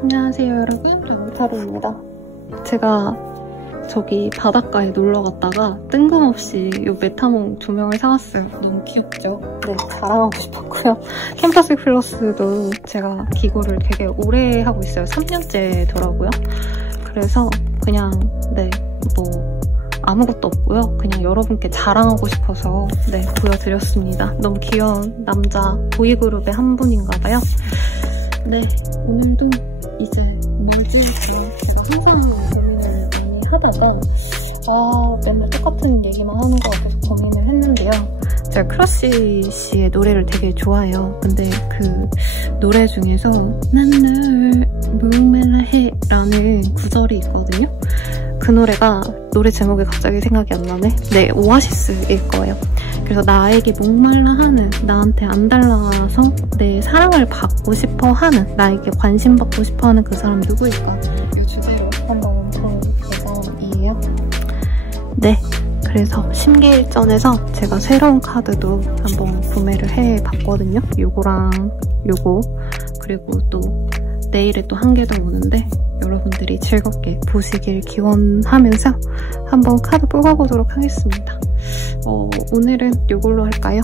안녕하세요 여러분, 르몽타로입니다. 제가 저기 바닷가에 놀러 갔다가 뜬금없이 이 메타몽 조명을 사왔어요. 너무 귀엽죠? 네, 자랑하고 싶었고요. 캠퍼스 플러스도 제가 기고를 되게 오래 하고 있어요. 3년째더라고요. 그래서 그냥 뭐 아무것도 없고요. 그냥 여러분께 자랑하고 싶어서 보여드렸습니다. 너무 귀여운 남자 보이그룹의 한 분인가봐요. 네, 오늘도 이제 뭐지? 제가 항상 고민을 많이 하다가 맨날 똑같은 얘기만 하는 거 같아서 고민을 했는데요. 제가 크러쉬 씨의 노래를 되게 좋아해요. 근데 그 노래 중에서 난 널 목말라 해 라는 구절이 있거든요. 그 노래가 노래 제목이 갑자기 생각이 안 나네. 네, 오아시스일 거예요. 그래서 나에게 목말라 하는, 나한테 안 달라서 내 사랑을 받고 싶어 하는, 나에게 관심 받고 싶어 하는 그 사람 누구일까? 이 주제로 한번 볼 예정이에요. 네, 그래서 심기일전에서 제가 새로운 카드도 한번 구매를 해봤거든요. 요거랑 요거, 그리고 또 내일에 또 한 개 더 오는데 여러분들이 즐겁게 보시길 기원하면서 한번 카드 뽑아보도록 하겠습니다. 오늘은 이걸로 할까요?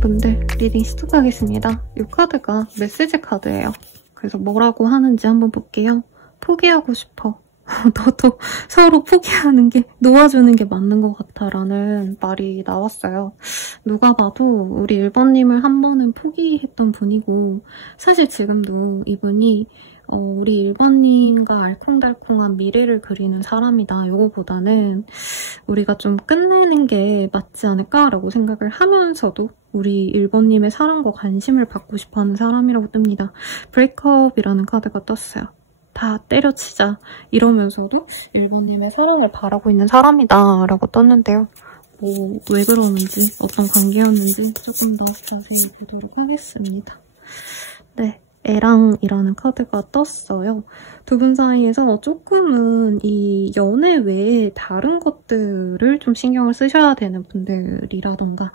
분들 리딩 시작하겠습니다. 이 카드가 메시지 카드예요. 그래서 뭐라고 하는지 한번 볼게요. 포기하고 싶어. 너도 서로 포기하는 게, 놓아주는 게 맞는 것 같아 라는 말이 나왔어요. 누가 봐도 우리 1번님을 한 번은 포기했던 분이고, 사실 지금도 이분이 우리 1번님과 알콩달콩한 미래를 그리는 사람이다. 요거보다는 우리가 좀 끝내는 게 맞지 않을까라고 생각을 하면서도 우리 1번님의 사랑과 관심을 받고 싶어하는 사람이라고 뜹니다. 브레이크업이라는 카드가 떴어요. 다 때려치자 이러면서도 1번님의 사랑을 바라고 있는 사람이다 라고 떴는데요. 왜 그러는지, 어떤 관계였는지 조금 더 자세히 보도록 하겠습니다. 네, 애랑이라는 카드가 떴어요. 두 분 사이에서 조금은 이 연애 외에 다른 것들을 좀 신경을 쓰셔야 되는 분들이라던가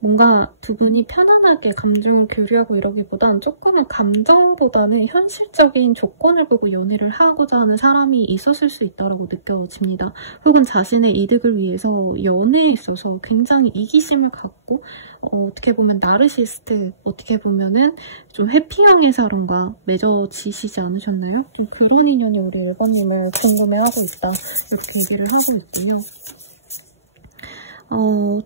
뭔가 두 분이 편안하게 감정을 교류하고 이러기보단 조금은 감정보다는 현실적인 조건을 보고 연애를 하고자 하는 사람이 있었을 수 있다고 느껴집니다. 혹은 자신의 이득을 위해서 연애에 있어서 굉장히 이기심을 갖고 어떻게 보면 나르시스트, 어떻게 보면은 좀 회피형의 사람과 맺어지시지 않으셨나요? 좀 그런 인연이 우리 1번님을 궁금해하고 있다. 이렇게 얘기를 하고 있고요.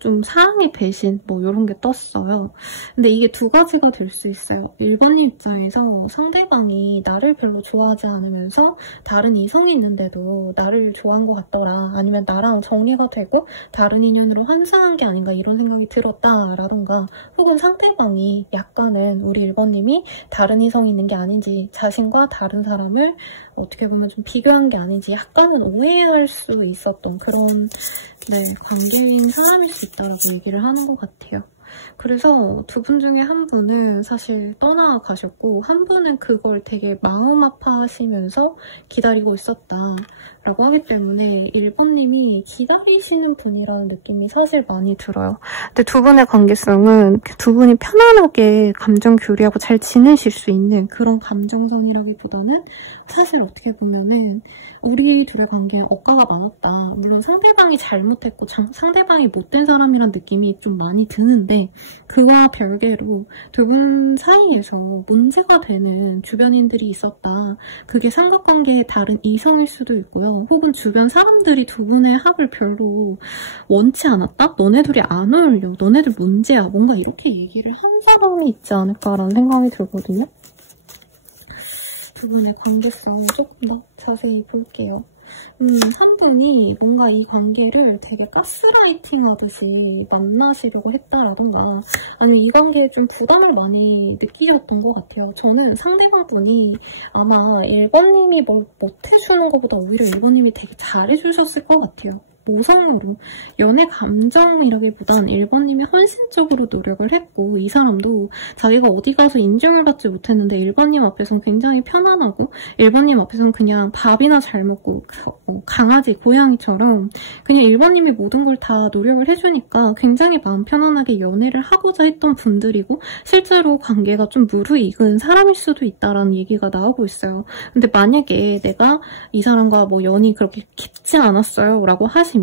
좀 사랑의 배신 이런 게 떴어요. 근데 이게 두 가지가 될 수 있어요. 1번님 입장에서 상대방이 나를 별로 좋아하지 않으면서 다른 이성이 있는데도 나를 좋아한 것 같더라. 아니면 나랑 정리가 되고 다른 인연으로 환상한 게 아닌가 이런 생각이 들었다라던가 혹은 상대방이 약간은 우리 1번님이 다른 이성이 있는 게 아닌지 자신과 다른 사람을 어떻게 보면 좀 비교한 게 아닌지 약간은 오해할 수 있었던 그런 관계인 사람일 수 있다라고 얘기를 하는 것 같아요. 그래서 두 분 중에 한 분은 사실 떠나가셨고 한 분은 그걸 되게 마음 아파하시면서 기다리고 있었다라고 하기 때문에 1번님이 기다리시는 분이라는 느낌이 사실 많이 들어요. 근데 두 분의 관계성은 두 분이 편안하게 감정 교류하고 잘 지내실 수 있는 그런 감정선이라기보다는 사실 어떻게 보면은 우리 둘의 관계에 억가가 많았다. 물론 상대방이 잘못했고 상대방이 못된 사람이란 느낌이 좀 많이 드는데 그와 별개로 두 분 사이에서 문제가 되는 주변인들이 있었다. 그게 삼각관계의 다른 이성일 수도 있고요. 혹은 주변 사람들이 두 분의 합을 별로 원치 않았다? 너네 둘이 안 어울려. 너네들 문제야. 뭔가 이렇게 얘기를 한 사람이 있지 않을까라는 생각이 들거든요. 두 분의 관계성을 조금 더 자세히 볼게요. 한 분이 뭔가 이 관계를 되게 가스라이팅 하듯이 만나시려고 했다라던가 아니면 이 관계에 좀 부담을 많이 느끼셨던 것 같아요. 저는 상대방 분이 아마 1번님이 뭘 못해주는 것보다 오히려 1번님이 되게 잘해주셨을 것 같아요. 모성으로 연애 감정이라기보단 1번님이 헌신적으로 노력을 했고 이 사람도 자기가 어디 가서 인정을 받지 못했는데 1번님 앞에서는 굉장히 편안하고 1번님 앞에서는 그냥 밥이나 잘 먹고 강아지, 고양이처럼 그냥 1번님이 모든 걸 다 노력을 해주니까 굉장히 마음 편안하게 연애를 하고자 했던 분들이고 실제로 관계가 좀 무르익은 사람일 수도 있다라는 얘기가 나오고 있어요. 근데 만약에 내가 이 사람과 연이 그렇게 깊지 않았어요 라고 하시면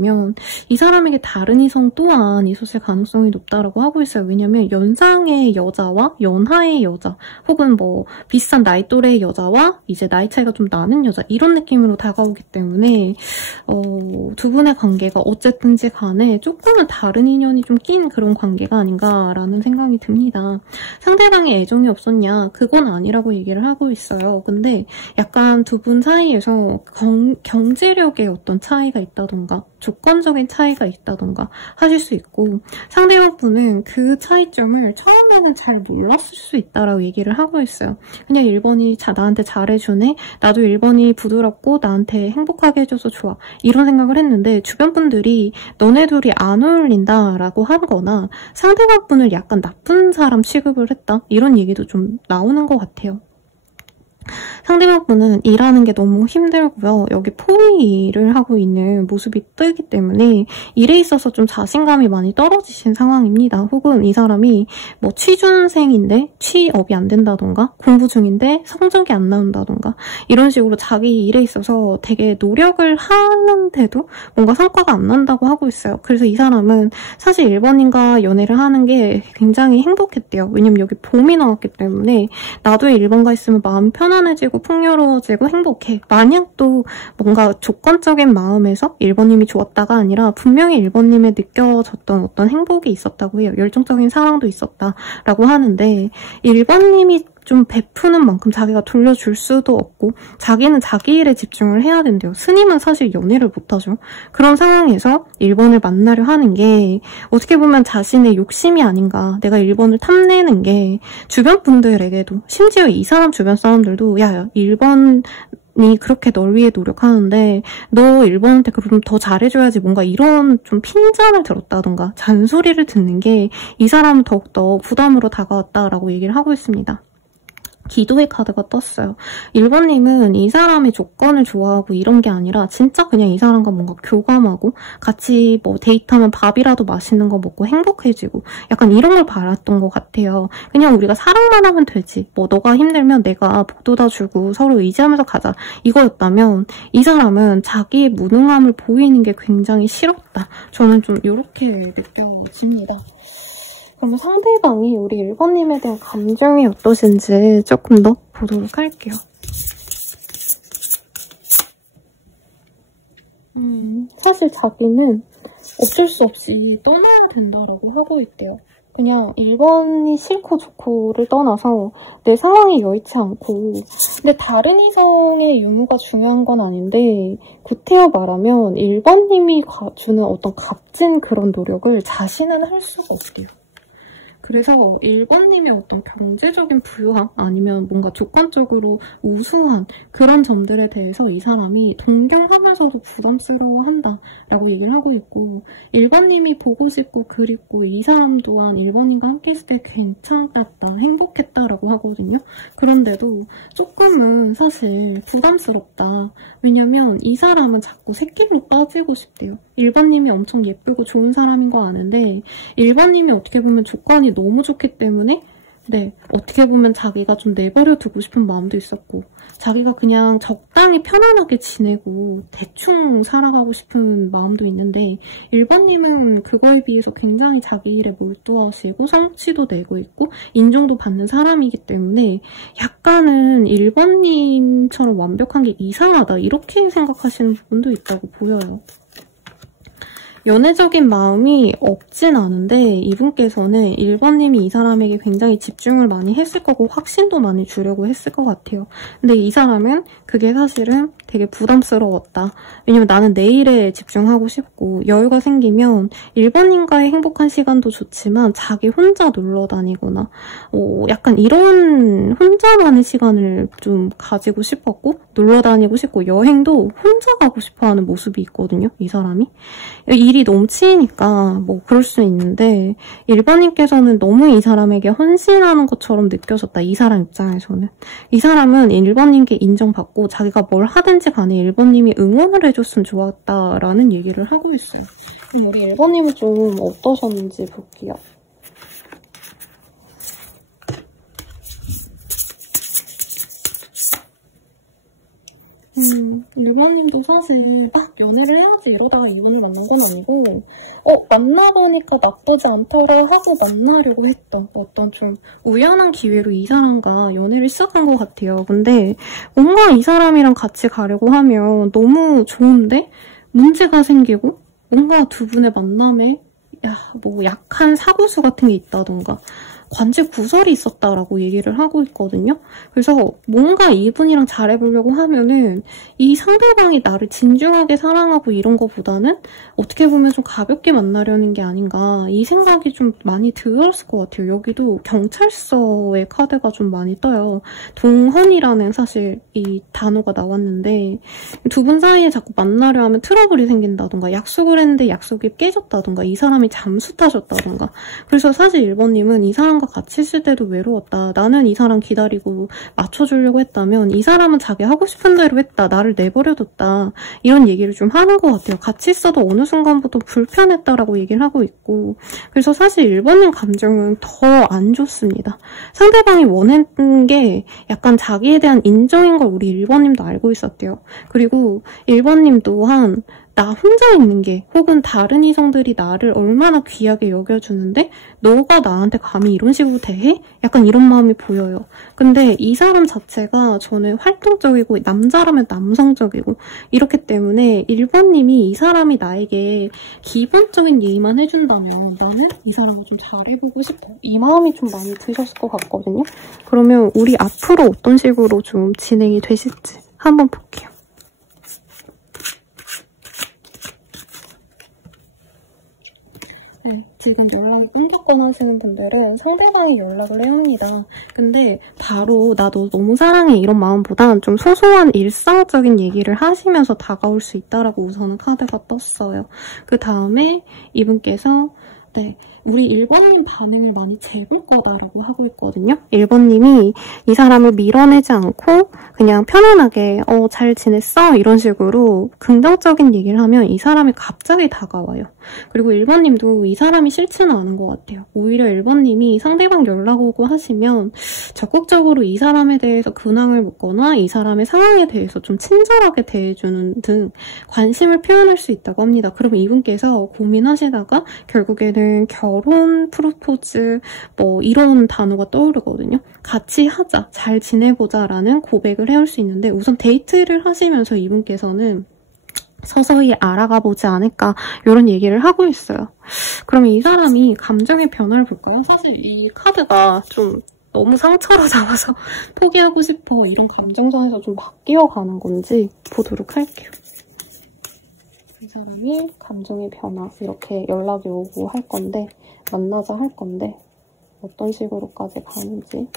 이 사람에게 다른 이성 또한 있었을 가능성이 높다라고 하고 있어요. 왜냐면 연상의 여자와 연하의 여자 혹은 비슷한 나이 또래의 여자와 이제 나이 차이가 좀 나는 여자 이런 느낌으로 다가오기 때문에 두 분의 관계가 어쨌든지 간에 조금은 다른 인연이 좀 낀 그런 관계가 아닌가라는 생각이 듭니다. 상대방의 애정이 없었냐? 그건 아니라고 얘기를 하고 있어요. 근데 약간 두 분 사이에서 경제력의 어떤 차이가 있다던가 조건적인 차이가 있다던가 하실 수 있고 상대방 분은 그 차이점을 처음에는 잘 몰랐을 수 있다라고 얘기를 하고 있어요. 그냥 1번이 나한테 잘해주네? 나도 1번이 부드럽고 나한테 행복하게 해줘서 좋아. 이런 생각을 했는데 주변 분들이 너네 둘이 안 어울린다라고 하거나 상대방 분을 약간 나쁜 사람 취급을 했다? 이런 얘기도 좀 나오는 것 같아요. 상대방 분은 일하는 게 너무 힘들고요. 여기 포위 일을 하고 있는 모습이 뜨기 때문에 일에 있어서 좀 자신감이 많이 떨어지신 상황입니다. 혹은 이 사람이 취준생인데 취업이 안 된다던가 공부 중인데 성적이 안 나온다던가 이런 식으로 자기 일에 있어서 되게 노력을 하는데도 뭔가 성과가 안 난다고 하고 있어요. 그래서 이 사람은 사실 1번님과 연애를 하는 게 굉장히 행복했대요. 왜냐면 여기 봄이 나왔기 때문에 나도 1번과 있으면 마음 편안해지고 풍요로워지고 행복해. 마냥 또 뭔가 조건적인 마음에서 1번님이 좋았다가 아니라 분명히 1번님에 느껴졌던 어떤 행복이 있었다고 해요. 열정적인 사랑도 있었다라고 하는데 1번님이 좀 베푸는 만큼 자기가 돌려줄 수도 없고 자기는 자기 일에 집중을 해야 된대요. 스님은 사실 연애를 못하죠. 그런 상황에서 1번을 만나려 하는 게 어떻게 보면 자신의 욕심이 아닌가. 내가 1번을 탐내는 게 주변 분들에게도 심지어 이 사람 주변 사람들도 야 1번이 그렇게 널 위해 노력하는데 너 1번한테 그럼 더 잘해줘야지 뭔가 이런 좀 핀잔을 들었다던가 잔소리를 듣는 게 이 사람은 더욱더 부담으로 다가왔다라고 얘기를 하고 있습니다. 기도의 카드가 떴어요. 1번님은 이 사람의 조건을 좋아하고 이런 게 아니라 진짜 그냥 이 사람과 뭔가 교감하고 같이 뭐 데이트하면 밥이라도 맛있는 거 먹고 행복해지고 약간 이런 걸 바랐던 것 같아요. 그냥 우리가 사랑만 하면 되지. 뭐 너가 힘들면 내가 복도다 주고 서로 의지하면서 가자. 이거였다면 이 사람은 자기의 무능함을 보이는 게 굉장히 싫었다. 저는 좀 이렇게 느껴집니다. 그러면 상대방이 우리 1번님에 대한 감정이 어떠신지 조금 더 보도록 할게요. 사실 자기는 어쩔 수 없이 떠나야 된다라고 하고 있대요. 그냥 1번이 싫고 좋고를 떠나서 내 상황이 여의치 않고 근데 다른 이성의 유무가 중요한 건 아닌데 구태여 말하면 1번님이 주는 어떤 값진 그런 노력을 자신은 할 수가 없대요. 그래서 1번님의 어떤 경제적인 부유함 아니면 뭔가 조건적으로 우수한 그런 점들에 대해서 이 사람이 동경하면서도 부담스러워한다라고 얘기를 하고 있고 1번님이 보고 싶고 그립고 이 사람 또한 1번님과 함께 있을 때 괜찮았다, 행복했다라고 하거든요. 그런데도 조금은 사실 부담스럽다. 왜냐면 이 사람은 자꾸 새길로 빠지고 싶대요. 1번님이 엄청 예쁘고 좋은 사람인 거 아는데 1번님이 어떻게 보면 조건이 너무 좋기 때문에 어떻게 보면 자기가 좀 내버려 두고 싶은 마음도 있었고 자기가 그냥 적당히 편안하게 지내고 대충 살아가고 싶은 마음도 있는데 1번님은 그거에 비해서 굉장히 자기 일에 몰두하시고 성취도 내고 있고 인정도 받는 사람이기 때문에 약간은 1번님처럼 완벽한 게 이상하다 이렇게 생각하시는 부분도 있다고 보여요. 연애적인 마음이 없진 않은데 이분께서는 1번님이 이 사람에게 굉장히 집중을 많이 했을 거고 확신도 많이 주려고 했을 것 같아요. 근데 이 사람은 그게 사실은 되게 부담스러웠다. 왜냐면 나는 내 일에 집중하고 싶고 여유가 생기면 1번님과의 행복한 시간도 좋지만 자기 혼자 놀러 다니거나 약간 이런 혼자만의 시간을 좀 가지고 싶었고 놀러 다니고 싶고 여행도 혼자 가고 싶어하는 모습이 있거든요. 이 사람이. 일이 너무 치이니까 뭐 그럴 수 있는데 1번님께서는 너무 이 사람에게 헌신하는 것처럼 느껴졌다. 이 사람 입장에서는. 이 사람은 1번님께 인정받고 자기가 뭘 하든지 간에 1번님이 응원을 해줬으면 좋았다라는 얘기를 하고 있어요. 그럼 우리 1번님은 좀 어떠셨는지 볼게요. 1번님도 사실 막 연애를 해야지 이러다가 이분을 만난 건 아니고 만나보니까 나쁘지 않더라 하고 만나려고 했던 어떤 좀 우연한 기회로 이 사람과 연애를 시작한 것 같아요. 근데 뭔가 이 사람이랑 같이 가려고 하면 너무 좋은데 문제가 생기고 뭔가 두 분의 만남에 뭐 약한 사고수 같은 게 있다던가 관제 구설이 있었다라고 얘기를 하고 있거든요. 그래서 뭔가 이분이랑 잘해보려고 하면은 이 상대방이 나를 진중하게 사랑하고 이런 거보다는 어떻게 보면 좀 가볍게 만나려는 게 아닌가 이 생각이 좀 많이 들었을 것 같아요. 여기도 경찰서의 카드가 좀 많이 떠요. 동헌이라는 사실 이 단어가 나왔는데 두 분 사이에 자꾸 만나려 하면 트러블이 생긴다던가 약속을 했는데 약속이 깨졌다던가 이 사람이 잠수 타셨다던가 그래서 사실 1번님은 이 사람과 같이 있을 때도 외로웠다. 나는 이 사람 기다리고 맞춰주려고 했다면 이 사람은 자기 하고 싶은 대로 했다. 나를 내버려뒀다. 이런 얘기를 좀 하는 것 같아요. 같이 있어도 어느 순간부터 불편했다라고 얘기를 하고 있고 그래서 사실 1번님 감정은 더 안 좋습니다. 상대방이 원했던 게 약간 자기에 대한 인정인 걸 우리 1번님도 알고 있었대요. 그리고 1번님 또한 나 혼자 있는 게 혹은 다른 이성들이 나를 얼마나 귀하게 여겨주는데 너가 나한테 감히 이런 식으로 대해? 약간 이런 마음이 보여요. 근데 이 사람 자체가 저는 활동적이고 남자라면 남성적이고 이렇기 때문에 1번님이 이 사람이 나에게 기본적인 예의만 해준다면 나는 이 사람을 좀 잘해보고 싶어. 이 마음이 좀 많이 드셨을 것 같거든요. 그러면 우리 앞으로 어떤 식으로 좀 진행이 되실지 한번 볼게요. 네, 지금 연락이 끊겼거나 하시는 분들은 상대방이 연락을 해야 합니다. 근데 바로 나 너 너무 사랑해 이런 마음보단 좀 소소한 일상적인 얘기를 하시면서 다가올 수 있다라고 우선은 카드가 떴어요. 그 다음에 이분께서 네, 우리 1번님 반응을 많이 재볼 거다라고 하고 있거든요. 1번님이 이 사람을 밀어내지 않고 그냥 편안하게 잘 지냈어? 이런 식으로 긍정적인 얘기를 하면 이 사람이 갑자기 다가와요. 그리고 1번님도 이 사람이 싫지는 않은 것 같아요. 오히려 1번님이 상대방 연락 오고 하시면 적극적으로 이 사람에 대해서 근황을 묻거나 이 사람의 상황에 대해서 좀 친절하게 대해주는 등 관심을 표현할 수 있다고 합니다. 그러면 이분께서 고민하시다가 결국에는 결혼, 프로포즈 뭐 이런 단어가 떠오르거든요. 같이 하자, 잘 지내보자 라는 고백을 해올 수 있는데 우선 데이트를 하시면서 이분께서는 서서히 알아가 보지 않을까 이런 얘기를 하고 있어요. 그럼 이 사람이 감정의 변화를 볼까요? 사실 이 카드가 좀 너무 상처로 잡아서 포기하고 싶어 이런 감정선에서 좀 바뀌어 가는 건지 보도록 할게요. 이 사람이 감정의 변화 이렇게 연락이 오고 할 건데 만나자 할 건데 어떤 식으로까지 가는지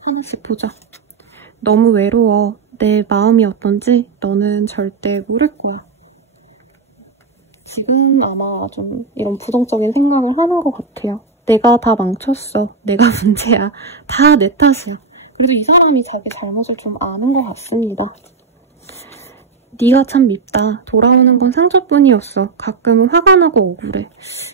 하나씩 보자. 너무 외로워. 내 마음이 어떤지 너는 절대 모를 거야. 지금 아마 좀 이런 부정적인 생각을 하는 것 같아요. 내가 다 망쳤어. 내가 문제야. 다 내 탓이야. 그래도 이 사람이 자기 잘못을 좀 아는 것 같습니다. 네가 참 밉다. 돌아오는 건 상처뿐이었어. 가끔은 화가 나고 억울해.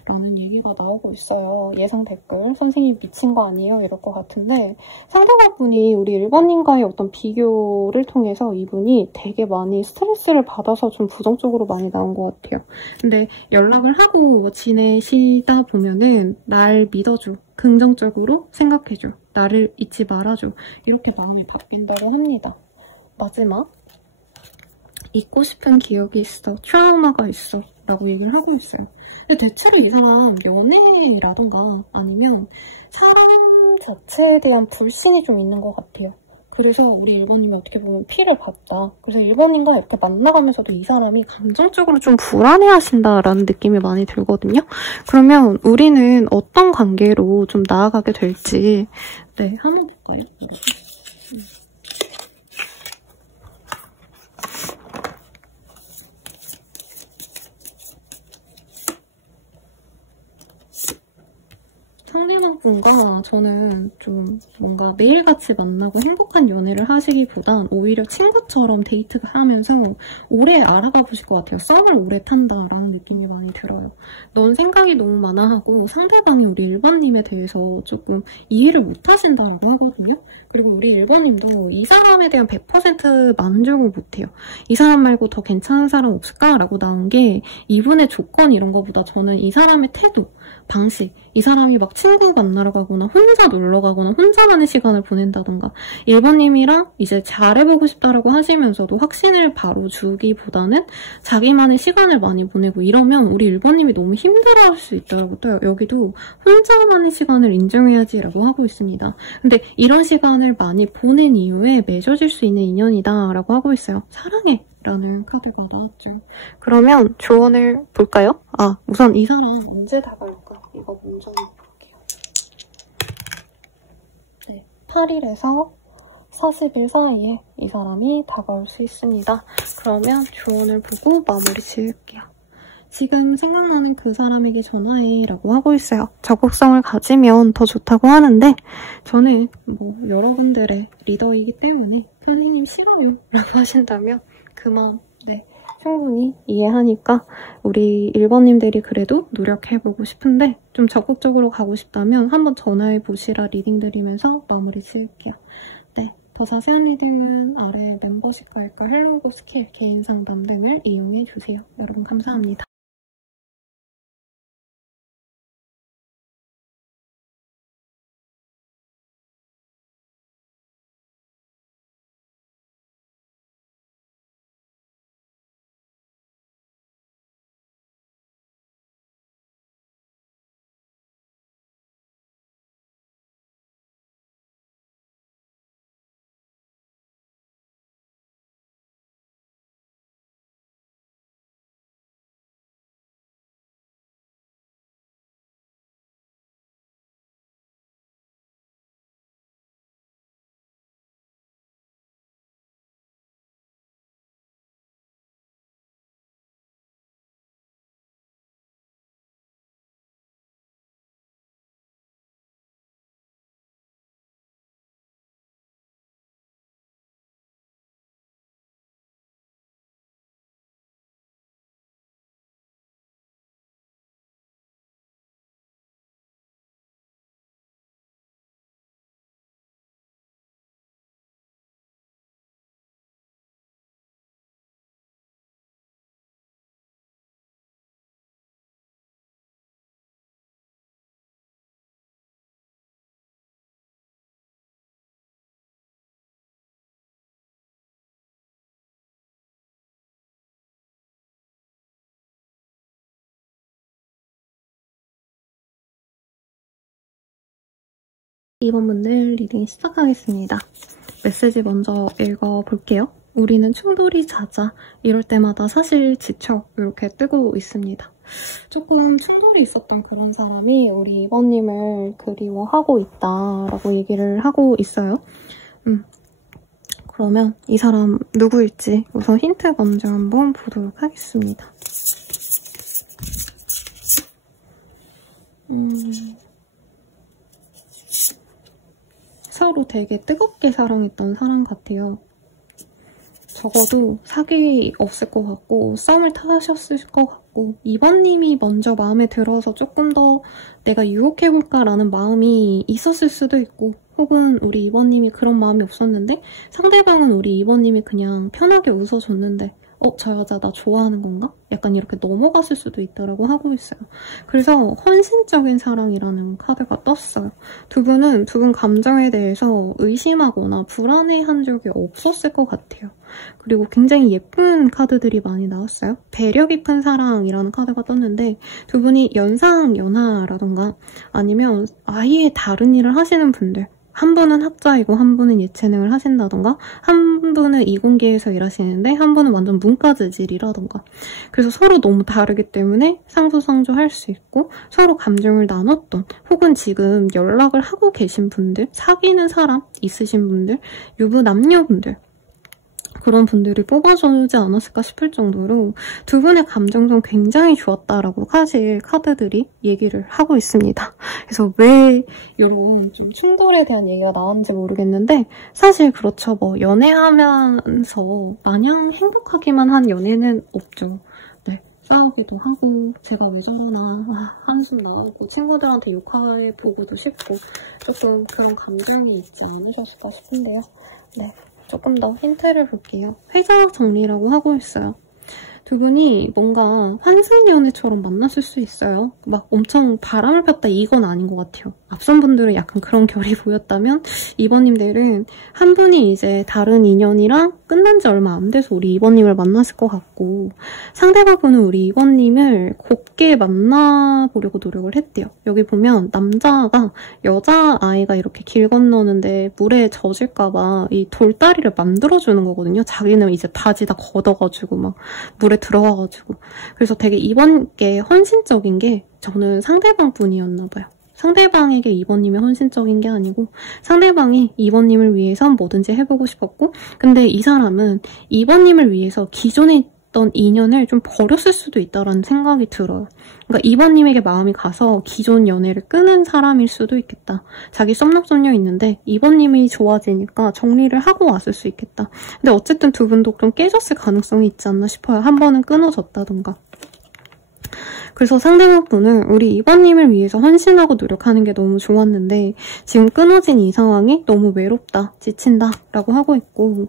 라는 얘기가 나오고 있어요. 예상 댓글. 선생님 미친 거 아니에요? 이럴 것 같은데 상대방분이 우리 1번님과의 어떤 비교를 통해서 이분이 되게 많이 스트레스를 받아서 좀 부정적으로 많이 나온 것 같아요. 근데 연락을 하고 지내시다 보면은 날 믿어줘. 긍정적으로 생각해줘. 나를 잊지 말아줘. 이렇게 마음이 바뀐다고 합니다. 마지막. 잊고 싶은 기억이 있어. 트라우마가 있어. 라고 얘기를 하고 있어요. 근데 대체로 이 사람 연애라던가 아니면 사람 자체에 대한 불신이 좀 있는 것 같아요. 그래서 우리 1번님이 어떻게 보면 피를 봤다. 그래서 1번님과 이렇게 만나가면서도 이 사람이 감정적으로 좀 불안해하신다라는 느낌이 많이 들거든요. 그러면 우리는 어떤 관계로 좀 나아가게 될지 네, 한번 볼까요? 상대방분과 저는 좀 뭔가 매일같이 만나고 행복한 연애를 하시기보단 오히려 친구처럼 데이트하면서 오래 알아가 보실 것 같아요. 썸을 오래 탄다라는 느낌이 많이 들어요. 넌 생각이 너무 많아 하고 상대방이 우리 1번님에 대해서 조금 이해를 못 하신다고 하거든요. 그리고 우리 1번님도 이 사람에 대한 100% 만족을 못해요. 이 사람 말고 더 괜찮은 사람 없을까라고 나온 게 이분의 조건 이런 거보다 저는 이 사람의 태도, 방식, 이 사람이 막 친구 만나러 가거나 혼자 놀러 가거나 혼자만의 시간을 보낸다던가 1번님이랑 이제 잘해보고 싶다라고 하시면서도 확신을 바로 주기보다는 자기만의 시간을 많이 보내고 이러면 우리 1번님이 너무 힘들어할 수 있더라고요. 또 여기도 혼자만의 시간을 인정해야지라고 하고 있습니다. 근데 이런 시간을 많이 보낸 이후에 맺어질 수 있는 인연이다라고 하고 있어요. 사랑해! 라는 카드가 나왔죠. 그러면 조언을 볼까요? 우선 이 사람 언제 다가올까? 이거 먼저 볼게요. 네, 8일에서 40일 사이에 이 사람이 다가올 수 있습니다. 그러면 조언을 보고 마무리 지을게요. 지금 생각나는 그 사람에게 전화해 라고 하고 있어요. 적극성을 가지면 더 좋다고 하는데 저는 뭐 여러분들의 리더이기 때문에 선생님 싫어요 라고 하신다면 그 마음 네, 충분히 이해하니까 우리 1번님들이 그래도 노력해보고 싶은데 좀 적극적으로 가고 싶다면 한번 전화해 보시라 리딩 드리면서 마무리 지을게요. 네, 더 자세한 리딩은 아래 멤버십 가입과 헬로고 스킬, 개인 상담 등을 이용해주세요. 여러분 감사합니다. 이번 분들 리딩 시작하겠습니다. 메시지 먼저 읽어볼게요. 우리는 충돌이 잦아 이럴 때마다 사실 지쳐 이렇게 뜨고 있습니다. 조금 충돌이 있었던 그런 사람이 우리 2번님을 그리워하고 있다라고 얘기를 하고 있어요. 그러면 이 사람 누구일지 우선 힌트 먼저 한번 보도록 하겠습니다. 서로 되게 뜨겁게 사랑했던 사람 같아요. 적어도 사귀 없을 것 같고 썸을 타셨을 것 같고 2번님이 먼저 마음에 들어서 조금 더 내가 유혹해볼까라는 마음이 있었을 수도 있고 혹은 우리 2번님이 그런 마음이 없었는데 상대방은 우리 2번님이 그냥 편하게 웃어줬는데 저 여자 나 좋아하는 건가? 약간 이렇게 넘어갔을 수도 있다라고 하고 있어요. 그래서 헌신적인 사랑이라는 카드가 떴어요. 두 분은 두 분 감정에 대해서 의심하거나 불안해한 적이 없었을 것 같아요. 그리고 굉장히 예쁜 카드들이 많이 나왔어요. 배려 깊은 사랑이라는 카드가 떴는데 두 분이 연상연하라던가 아니면 아예 다른 일을 하시는 분들 한 분은 학자이고 한 분은 예체능을 하신다던가 한 분은 이공계에서 일하시는데 한 분은 완전 문과재질이라던가 그래서 서로 너무 다르기 때문에 상수상조할 수 있고 서로 감정을 나눴던 혹은 지금 연락을 하고 계신 분들 사귀는 사람 있으신 분들 유부남녀분들 그런 분들이 뽑아주지 않았을까 싶을 정도로 두 분의 감정은 굉장히 좋았다라고 사실 카드들이 얘기를 하고 있습니다. 그래서 왜 이런 좀 충돌에 대한 얘기가 나왔는지 모르겠는데 사실 그렇죠. 뭐 연애하면서 마냥 행복하기만 한 연애는 없죠. 네, 싸우기도 하고 제가 왜 저러나 한숨 나오고 친구들한테 욕해보고도 싶고 조금 그런 감정이 있지 않으셨을까 싶은데요. 네. 조금 더 힌트를 볼게요. 회자 정리라고 하고 있어요. 두 분이 뭔가 환승연애처럼 만났을 수 있어요. 막 엄청 바람을 폈다 이건 아닌 것 같아요. 앞선 분들은 약간 그런 결이 보였다면 이번님들은 한 분이 이제 다른 인연이랑 끝난 지 얼마 안 돼서 우리 이번님을 만났을 것 같고 상대방분은 우리 이번님을 곱게 만나보려고 노력을 했대요. 여기 보면 남자가 여자아이가 이렇게 길 건너는데 물에 젖을까봐 이 돌다리를 만들어주는 거거든요. 자기는 이제 바지 다 걷어가지고 막 물에 들어가가지고 그래서 되게 이번 게 헌신적인 게 저는 상대방 분이었나 봐요. 상대방에게 이번님이 헌신적인 게 아니고 상대방이 이번님을 위해서 뭐든지 해보고 싶었고 근데 이 사람은 이번님을 위해서 기존에 있던 인연을 좀 버렸을 수도 있다라는 생각이 들어요. 그러니까 이번님에게 마음이 가서 기존 연애를 끊은 사람일 수도 있겠다. 자기 썸남썸녀 있는데 이번님이 좋아지니까 정리를 하고 왔을 수 있겠다. 근데 어쨌든 두 분도 좀 깨졌을 가능성이 있지 않나 싶어요. 한 번은 끊어졌다던가. 그래서 상대방분은 우리 2번님을 위해서 헌신하고 노력하는 게 너무 좋았는데 지금 끊어진 이 상황이 너무 외롭다, 지친다 라고 하고 있고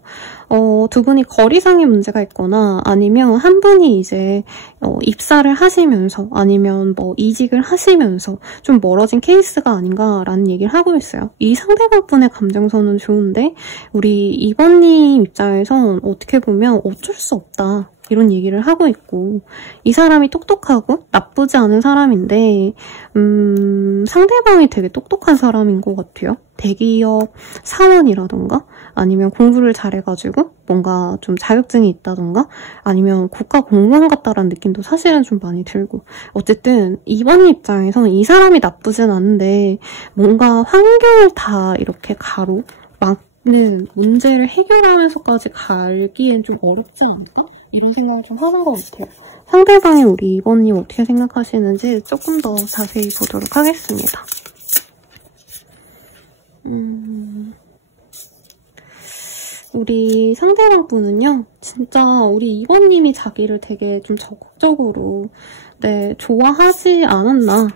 두 분이 거리상의 문제가 있거나 아니면 한 분이 이제 입사를 하시면서 아니면 뭐 이직을 하시면서 좀 멀어진 케이스가 아닌가라는 얘기를 하고 있어요. 이 상대방분의 감정선은 좋은데 우리 2번님 입장에선 어떻게 보면 어쩔 수 없다. 이런 얘기를 하고 있고 이 사람이 똑똑하고 나쁘지 않은 사람인데 상대방이 되게 똑똑한 사람인 것 같아요. 대기업 사원이라던가 아니면 공부를 잘해가지고 뭔가 좀 자격증이 있다던가 아니면 국가 공무원 같다라는 느낌도 사실은 좀 많이 들고 어쨌든 2번 입장에서는 이 사람이 나쁘진 않은데 뭔가 환경을 다 이렇게 막는 문제를 해결하면서까지 갈기엔 좀 어렵지 않을까? 이런 생각을 좀 하는 것 같아요. 상대방이 우리 2번님 어떻게 생각하시는지 조금 더 자세히 보도록 하겠습니다. 우리 상대방 분은요, 진짜 우리 2번님이 자기를 되게 좀 적극적으로 좋아하지 않았나.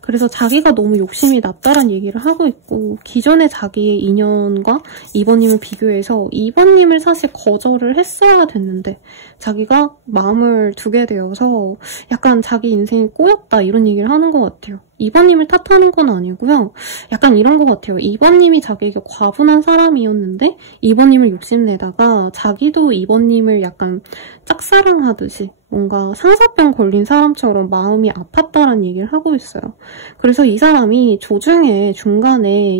그래서 자기가 너무 욕심이 났다라는 얘기를 하고 있고 기존의 자기의 인연과 2번님을 비교해서 2번님을 사실 거절을 했어야 됐는데 자기가 마음을 두게 되어서 약간 자기 인생이 꼬였다 이런 얘기를 하는 것 같아요. 2번님을 탓하는 건 아니고요. 약간 이런 것 같아요. 2번님이 자기에게 과분한 사람이었는데 2번님을 욕심내다가 자기도 2번님을 약간 짝사랑하듯이 뭔가 상사병 걸린 사람처럼 마음이 아팠다라는 얘기를 하고 있어요. 그래서 이 사람이 중간에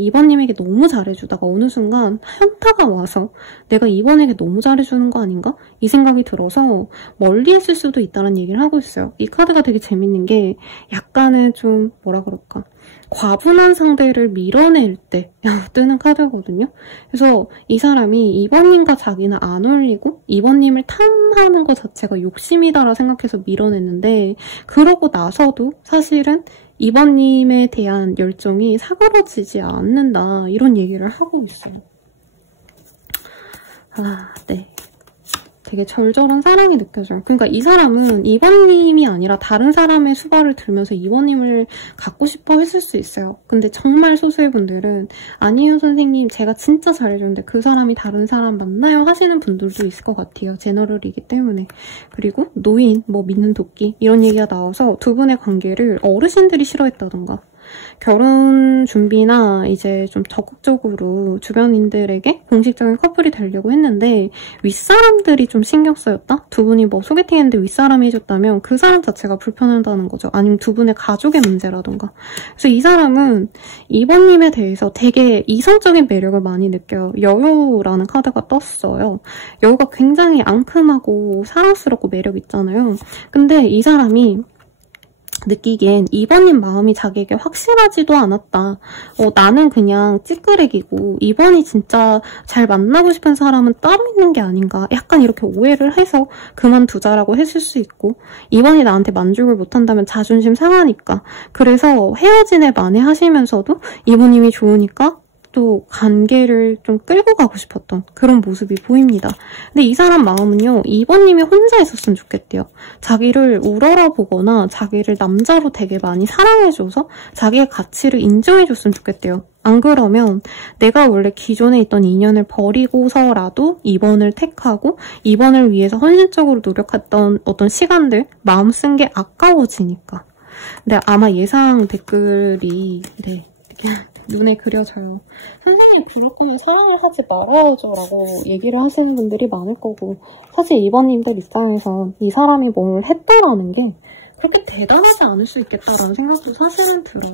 2번님에게 너무 잘해주다가 어느 순간 현타가 와서 내가 2번에게 너무 잘해주는 거 아닌가? 이 생각이 들어서 멀리 했을 수도 있다는 얘기를 하고 있어요. 이 카드가 되게 재밌는 게 약간의 좀 뭐라 그럴까? 과분한 상대를 밀어낼 때 뜨는 카드거든요. 그래서 이 사람이 2번님과 자기는 안 어울리고 2번님을 탐하는 것 자체가 욕심이다라 생각해서 밀어냈는데 그러고 나서도 사실은 2번님에 대한 열정이 사그러지지 않는다 이런 얘기를 하고 있어요. 네. 되게 절절한 사랑이 느껴져요. 그러니까 이 사람은 2번님이 아니라 다른 사람의 수발을 들면서 2번님을 갖고 싶어 했을 수 있어요. 근데 정말 소수의 분들은 아니요 선생님 제가 진짜 잘해줬는데 그 사람이 다른 사람 만나요 하시는 분들도 있을 것 같아요. 제너럴이기 때문에. 그리고 노인, 믿는 도끼 이런 얘기가 나와서 두 분의 관계를 어르신들이 싫어했다던가 결혼 준비나 이제 좀 적극적으로 주변인들에게 공식적인 커플이 되려고 했는데 윗사람들이 좀 신경 쓰였다? 두 분이 소개팅 했는데 윗사람이 해줬다면 그 사람 자체가 불편하다는 거죠. 아니면 두 분의 가족의 문제라던가. 그래서 이 사람은 2번님에 대해서 되게 이성적인 매력을 많이 느껴요. 여우라는 카드가 떴어요. 여우가 굉장히 앙큼하고 사랑스럽고 매력 있잖아요. 근데 이 사람이 느끼기엔 2번님 마음이 자기에게 확실하지도 않았다. 나는 그냥 찌끄레기고 2번이 진짜 잘 만나고 싶은 사람은 따로 있는 게 아닌가. 약간 이렇게 오해를 해서 그만두자라고 했을 수 있고 2번이 나한테 만족을 못한다면 자존심 상하니까. 그래서 헤어진 애 만회하시면서도 2번님이 좋으니까 또 관계를 좀 끌고 가고 싶었던 그런 모습이 보입니다. 근데 이 사람 마음은요. 2번님이 혼자 있었으면 좋겠대요. 자기를 우러러보거나 자기를 남자로 되게 많이 사랑해줘서 자기의 가치를 인정해줬으면 좋겠대요. 안 그러면 내가 원래 기존에 있던 인연을 버리고서라도 2번을 택하고 2번을 위해서 헌신적으로 노력했던 어떤 시간들, 마음 쓴 게 아까워지니까. 근데 아마 예상 댓글이 눈에 그려져요. 선생님 그럴 거면 사랑을 하지 말아야죠 라고 얘기를 하시는 분들이 많을 거고 사실 2번님들 입장에선 이 사람이 뭘 했다라는 게 그렇게 대단하지 않을 수 있겠다라는 생각도 사실은 들어요.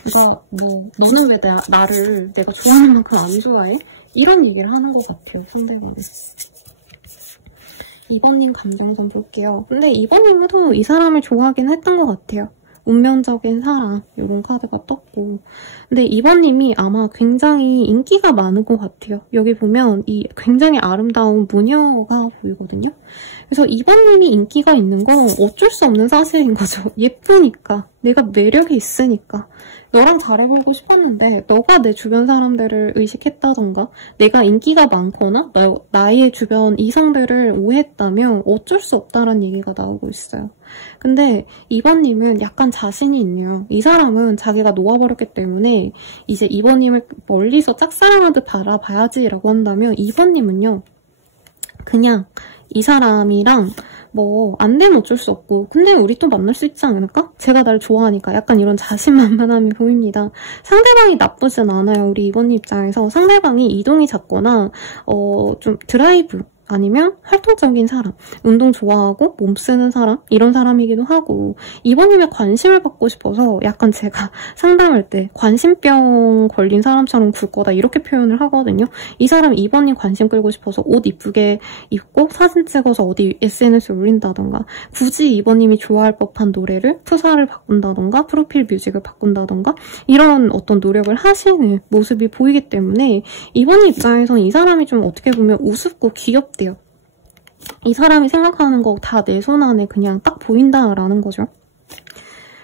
그래서 너는 왜 나를 내가 좋아하는 만큼 안 좋아해? 이런 얘기를 하는 것 같아요. 상대방은. 2번님 감정선 볼게요. 근데 2번님도 이 사람을 좋아하긴 했던 것 같아요. 운명적인 사랑 이런 카드가 떴고 근데 2번님이 아마 굉장히 인기가 많은 것 같아요. 여기 보면 이 굉장히 아름다운 무녀가 보이거든요. 그래서 2번님이 인기가 있는 건 어쩔 수 없는 사실인 거죠. 예쁘니까. 내가 매력이 있으니까. 너랑 잘해보고 싶었는데 너가 내 주변 사람들을 의식했다던가 내가 인기가 많거나 나의 주변 이성들을 오해했다면 어쩔 수 없다는 얘기가 나오고 있어요. 근데 2번님은 약간 자신이 있네요. 이 사람은 자기가 놓아버렸기 때문에 이제 2번님을 멀리서 짝사랑하듯 바라봐야지라고 한다면 2번님은요. 그냥 이 사람이랑 뭐 안 되면 어쩔 수 없고 근데 우리 또 만날 수 있지 않을까? 제가 날 좋아하니까 약간 이런 자신만만함이 보입니다. 상대방이 나쁘진 않아요. 우리 2번님 입장에서 상대방이 이동이 잦거나 좀 드라이브 아니면 활동적인 사람, 운동 좋아하고 몸 쓰는 사람 이런 사람이기도 하고 2번님의 관심을 받고 싶어서 약간 제가 상담할 때 관심병 걸린 사람처럼 굴 거다 이렇게 표현을 하거든요. 이 사람 2번님 관심 끌고 싶어서 옷 이쁘게 입고 사진 찍어서 어디 SNS에 올린다던가 굳이 2번님이 좋아할 법한 노래를 푸사를 바꾼다던가 프로필 뮤직을 바꾼다던가 이런 어떤 노력을 하시는 모습이 보이기 때문에 2번님 입장에서는 이 사람이 좀 어떻게 보면 우습고 귀엽다 이 사람이 생각하는 거 다 내 손 안에 그냥 딱 보인다라는 거죠.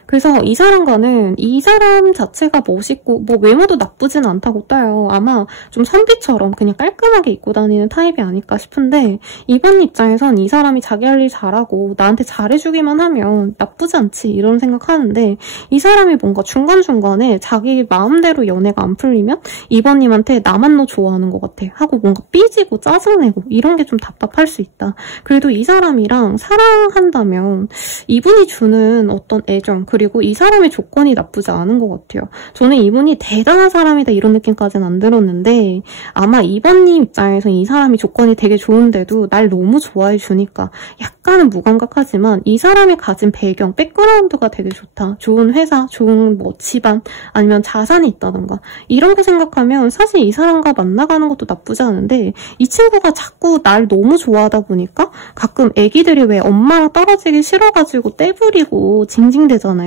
그래서 이 사람과는 이 사람 자체가 멋있고 뭐 외모도 나쁘진 않다고 떠요. 아마 좀 선비처럼 그냥 깔끔하게 입고 다니는 타입이 아닐까 싶은데 2번 입장에선 이 사람이 자기 할 일 잘하고 나한테 잘해주기만 하면 나쁘지 않지 이런 생각하는데 이 사람이 뭔가 중간중간에 자기 마음대로 연애가 안 풀리면 2번님한테 나만 너 좋아하는 것 같아 하고 뭔가 삐지고 짜증내고 이런 게 좀 답답할 수 있다. 그래도 이 사람이랑 사랑한다면 이분이 주는 어떤 애정 그리고 이 사람의 조건이 나쁘지 않은 것 같아요. 저는 이분이 대단한 사람이다 이런 느낌까지는 안 들었는데 아마 2번님 입장에서 이 사람이 조건이 되게 좋은데도 날 너무 좋아해 주니까 약간은 무감각하지만 이 사람이 가진 배경, 백그라운드가 되게 좋다. 좋은 회사, 좋은 뭐 집안 아니면 자산이 있다던가 이런 거 생각하면 사실 이 사람과 만나가는 것도 나쁘지 않은데 이 친구가 자꾸 날 너무 좋아하다 보니까 가끔 애기들이 왜 엄마랑 떨어지기 싫어가지고 떼부리고 징징대잖아요.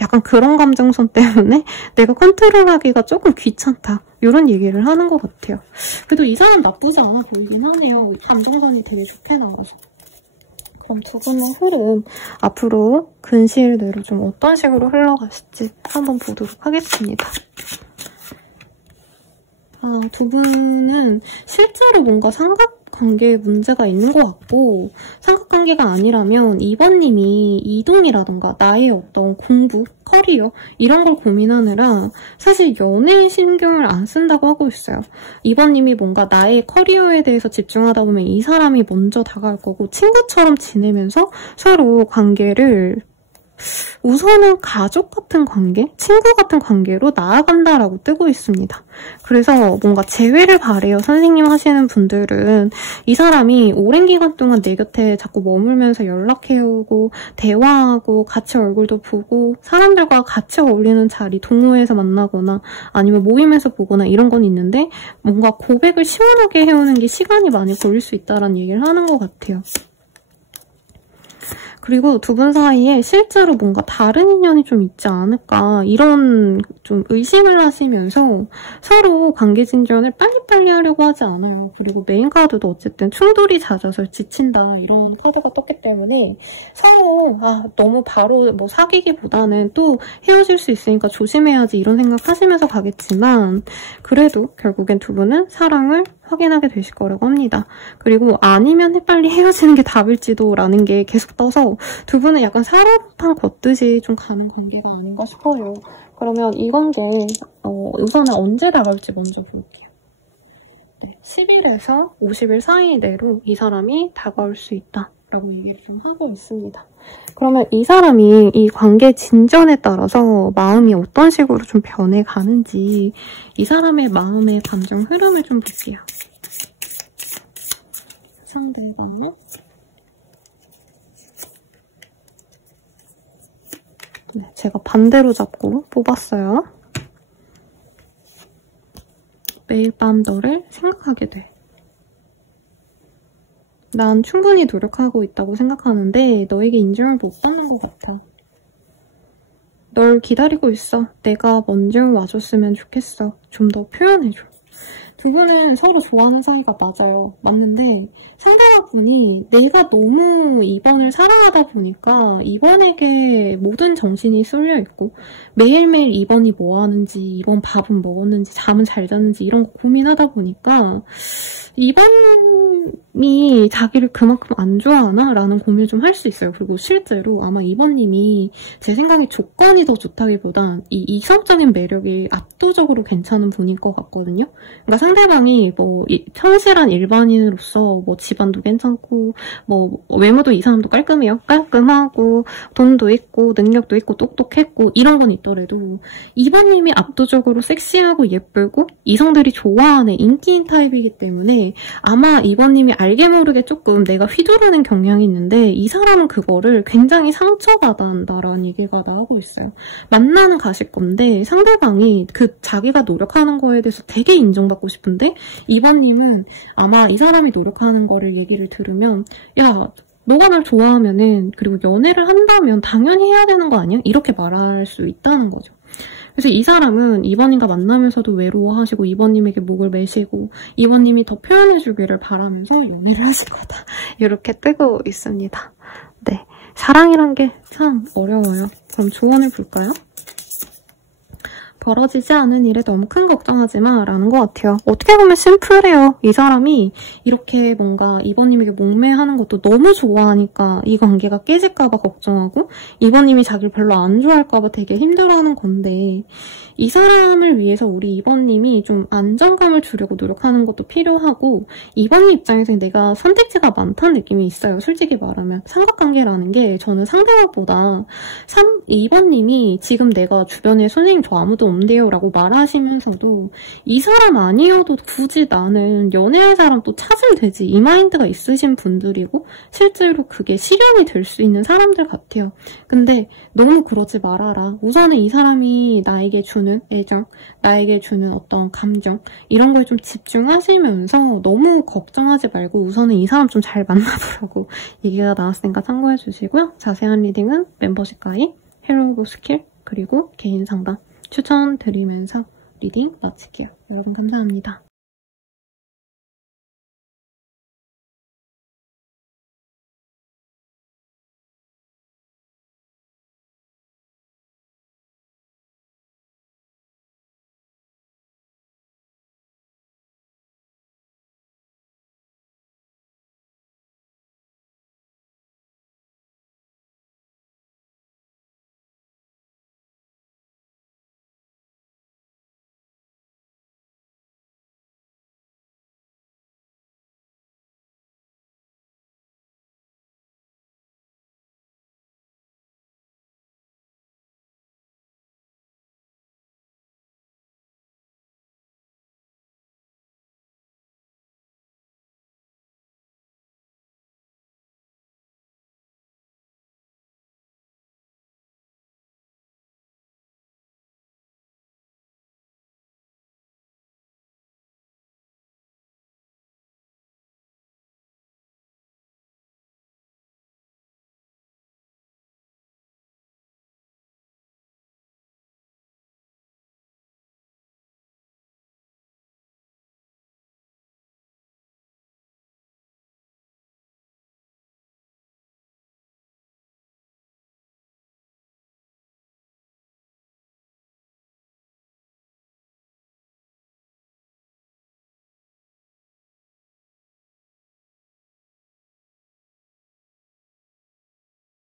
약간 그런 감정선 때문에 내가 컨트롤하기가 조금 귀찮다. 이런 얘기를 하는 것 같아요. 그래도 이 사람 나쁘지 않아 보이긴 하네요. 감정선이 되게 좋게 나와서. 그럼 두 분의 흐름 앞으로 근시일 내로 좀 어떤 식으로 흘러가실지 한번 보도록 하겠습니다. 두 분은 실제로 뭔가 삼각관계에 문제가 있는 것 같고 삼각관계가 아니라면 2번님이 이동이라던가 나의 어떤 공부, 커리어 이런 걸 고민하느라 사실 연애에 신경을 안 쓴다고 하고 있어요. 2번님이 뭔가 나의 커리어에 대해서 집중하다 보면 이 사람이 먼저 다가올 거고 친구처럼 지내면서 서로 관계를 우선은 가족 같은 관계, 친구 같은 관계로 나아간다라고 뜨고 있습니다. 그래서 뭔가 재회를 바래요. 선생님 하시는 분들은 이 사람이 오랜 기간 동안 내 곁에 자꾸 머물면서 연락해오고 대화하고 같이 얼굴도 보고 사람들과 같이 어울리는 자리, 동호회에서 만나거나 아니면 모임에서 보거나 이런 건 있는데 뭔가 고백을 시원하게 해오는 게 시간이 많이 걸릴 수 있다는 얘기를 하는 것 같아요. 그리고 두 분 사이에 실제로 뭔가 다른 인연이 좀 있지 않을까 이런 좀 의심을 하시면서 서로 관계 진전을 빨리빨리 하려고 하지 않아요. 그리고 메인 카드도 어쨌든 충돌이 잦아서 지친다 이런 카드가 떴기 때문에 서로 너무 바로 뭐 사귀기보다는 또 헤어질 수 있으니까 조심해야지 이런 생각 하시면서 가겠지만 그래도 결국엔 두 분은 사랑을 확인하게 되실 거라고 합니다. 그리고 아니면 빨리 헤어지는 게 답일지도 라는 게 계속 떠서 두 분은 약간 사랑판 걷듯이 좀 가는 관계가 아닌가 싶어요. 그러면 이 관계 우선은 언제 나갈지 먼저 볼게요. 네, 10일에서 50일 사이 내로 이 사람이 다가올 수 있다 라고 얘기를 좀 하고 있습니다. 그러면 이 사람이 이 관계 진전에 따라서 마음이 어떤 식으로 좀 변해가는지 이 사람의 마음의 감정 흐름을 좀 볼게요. 상대방요? 네, 제가 반대로 잡고 뽑았어요. 매일 밤 너를 생각하게 돼. 난 충분히 노력하고 있다고 생각하는데 너에게 인정을 못 받는 것 같아. 널 기다리고 있어. 내가 먼저 와줬으면 좋겠어. 좀 더 표현해줘. 두 분은 서로 좋아하는 사이가 맞아요. 맞는데 상대방분이 내가 너무 2번을 사랑하다 보니까 2번에게 모든 정신이 쏠려있고 매일매일 2번이 뭐 하는지, 2번 밥은 먹었는지, 잠은 잘 잤는지 이런 거 고민하다 보니까 2번님이 자기를 그만큼 안 좋아하나? 라는 고민을 좀 할 수 있어요. 그리고 실제로 아마 2번님이 제 생각에 조건이 더 좋다기보단 이 이성적인 매력이 압도적으로 괜찮은 분일 것 같거든요. 그러니까 상대방이 뭐 성실한 일반인으로서 뭐 집안도 괜찮고 뭐 외모도 이 사람도 깔끔해요. 깔끔하고 돈도 있고 능력도 있고 똑똑했고 이런 건 있더라도 2번님이 압도적으로 섹시하고 예쁘고 이성들이 좋아하는 인기인 타입이기 때문에 아마 2번님이 알게 모르게 조금 내가 휘두르는 경향이 있는데 이 사람은 그거를 굉장히 상처받아 한다라는 얘기가 나오고 있어요. 만나는 가실 건데 상대방이 그 자기가 노력하는 거에 대해서 되게 인정받고 싶은데 2번님은 아마 이 사람이 노력하는 거를 얘기를 들으면 야 너가 날 좋아하면은 그리고 연애를 한다면 당연히 해야 되는 거 아니야? 이렇게 말할 수 있다는 거죠. 그래서 이 사람은 2번님과 만나면서도 외로워하시고 2번님에게 목을 매시고 2번님이 더 표현해주기를 바라면서 연애를 하실 거다. 이렇게 뜨고 있습니다. 네, 사랑이란 게 참 어려워요. 그럼 조언을 볼까요? 벌어지지 않은 일에 너무 큰 걱정하지 마 라는 것 같아요. 어떻게 보면 심플해요. 이 사람이 이렇게 뭔가 2번님에게 목매하는 것도 너무 좋아하니까 이 관계가 깨질까봐 걱정하고 2번님이 자기를 별로 안 좋아할까봐 되게 힘들어하는 건데 이 사람을 위해서 우리 2번님이 좀 안정감을 주려고 노력하는 것도 필요하고 2번님 입장에서는 내가 선택지가 많다는 느낌이 있어요. 솔직히 말하면 삼각관계라는 게 저는 상대방보다 2번님이 지금 내가 주변에 선생님 저 아무도 없는데요 라고 말하시면서도 이 사람 아니어도 굳이 나는 연애할 사람 또 찾으면 되지 이 마인드가 있으신 분들이고 실제로 그게 실현이 될 수 있는 사람들 같아요. 근데 너무 그러지 말아라. 우선은 이 사람이 나에게 주는 애정, 나에게 주는 어떤 감정 이런 걸 좀 집중하시면서 너무 걱정하지 말고 우선은 이 사람 좀 잘 만나보라고 얘기가 나왔으니까 참고해 주시고요. 자세한 리딩은 멤버십 가입, 헬로우 스킬 그리고 개인 상담 추천드리면서 리딩 마칠게요. 여러분 감사합니다.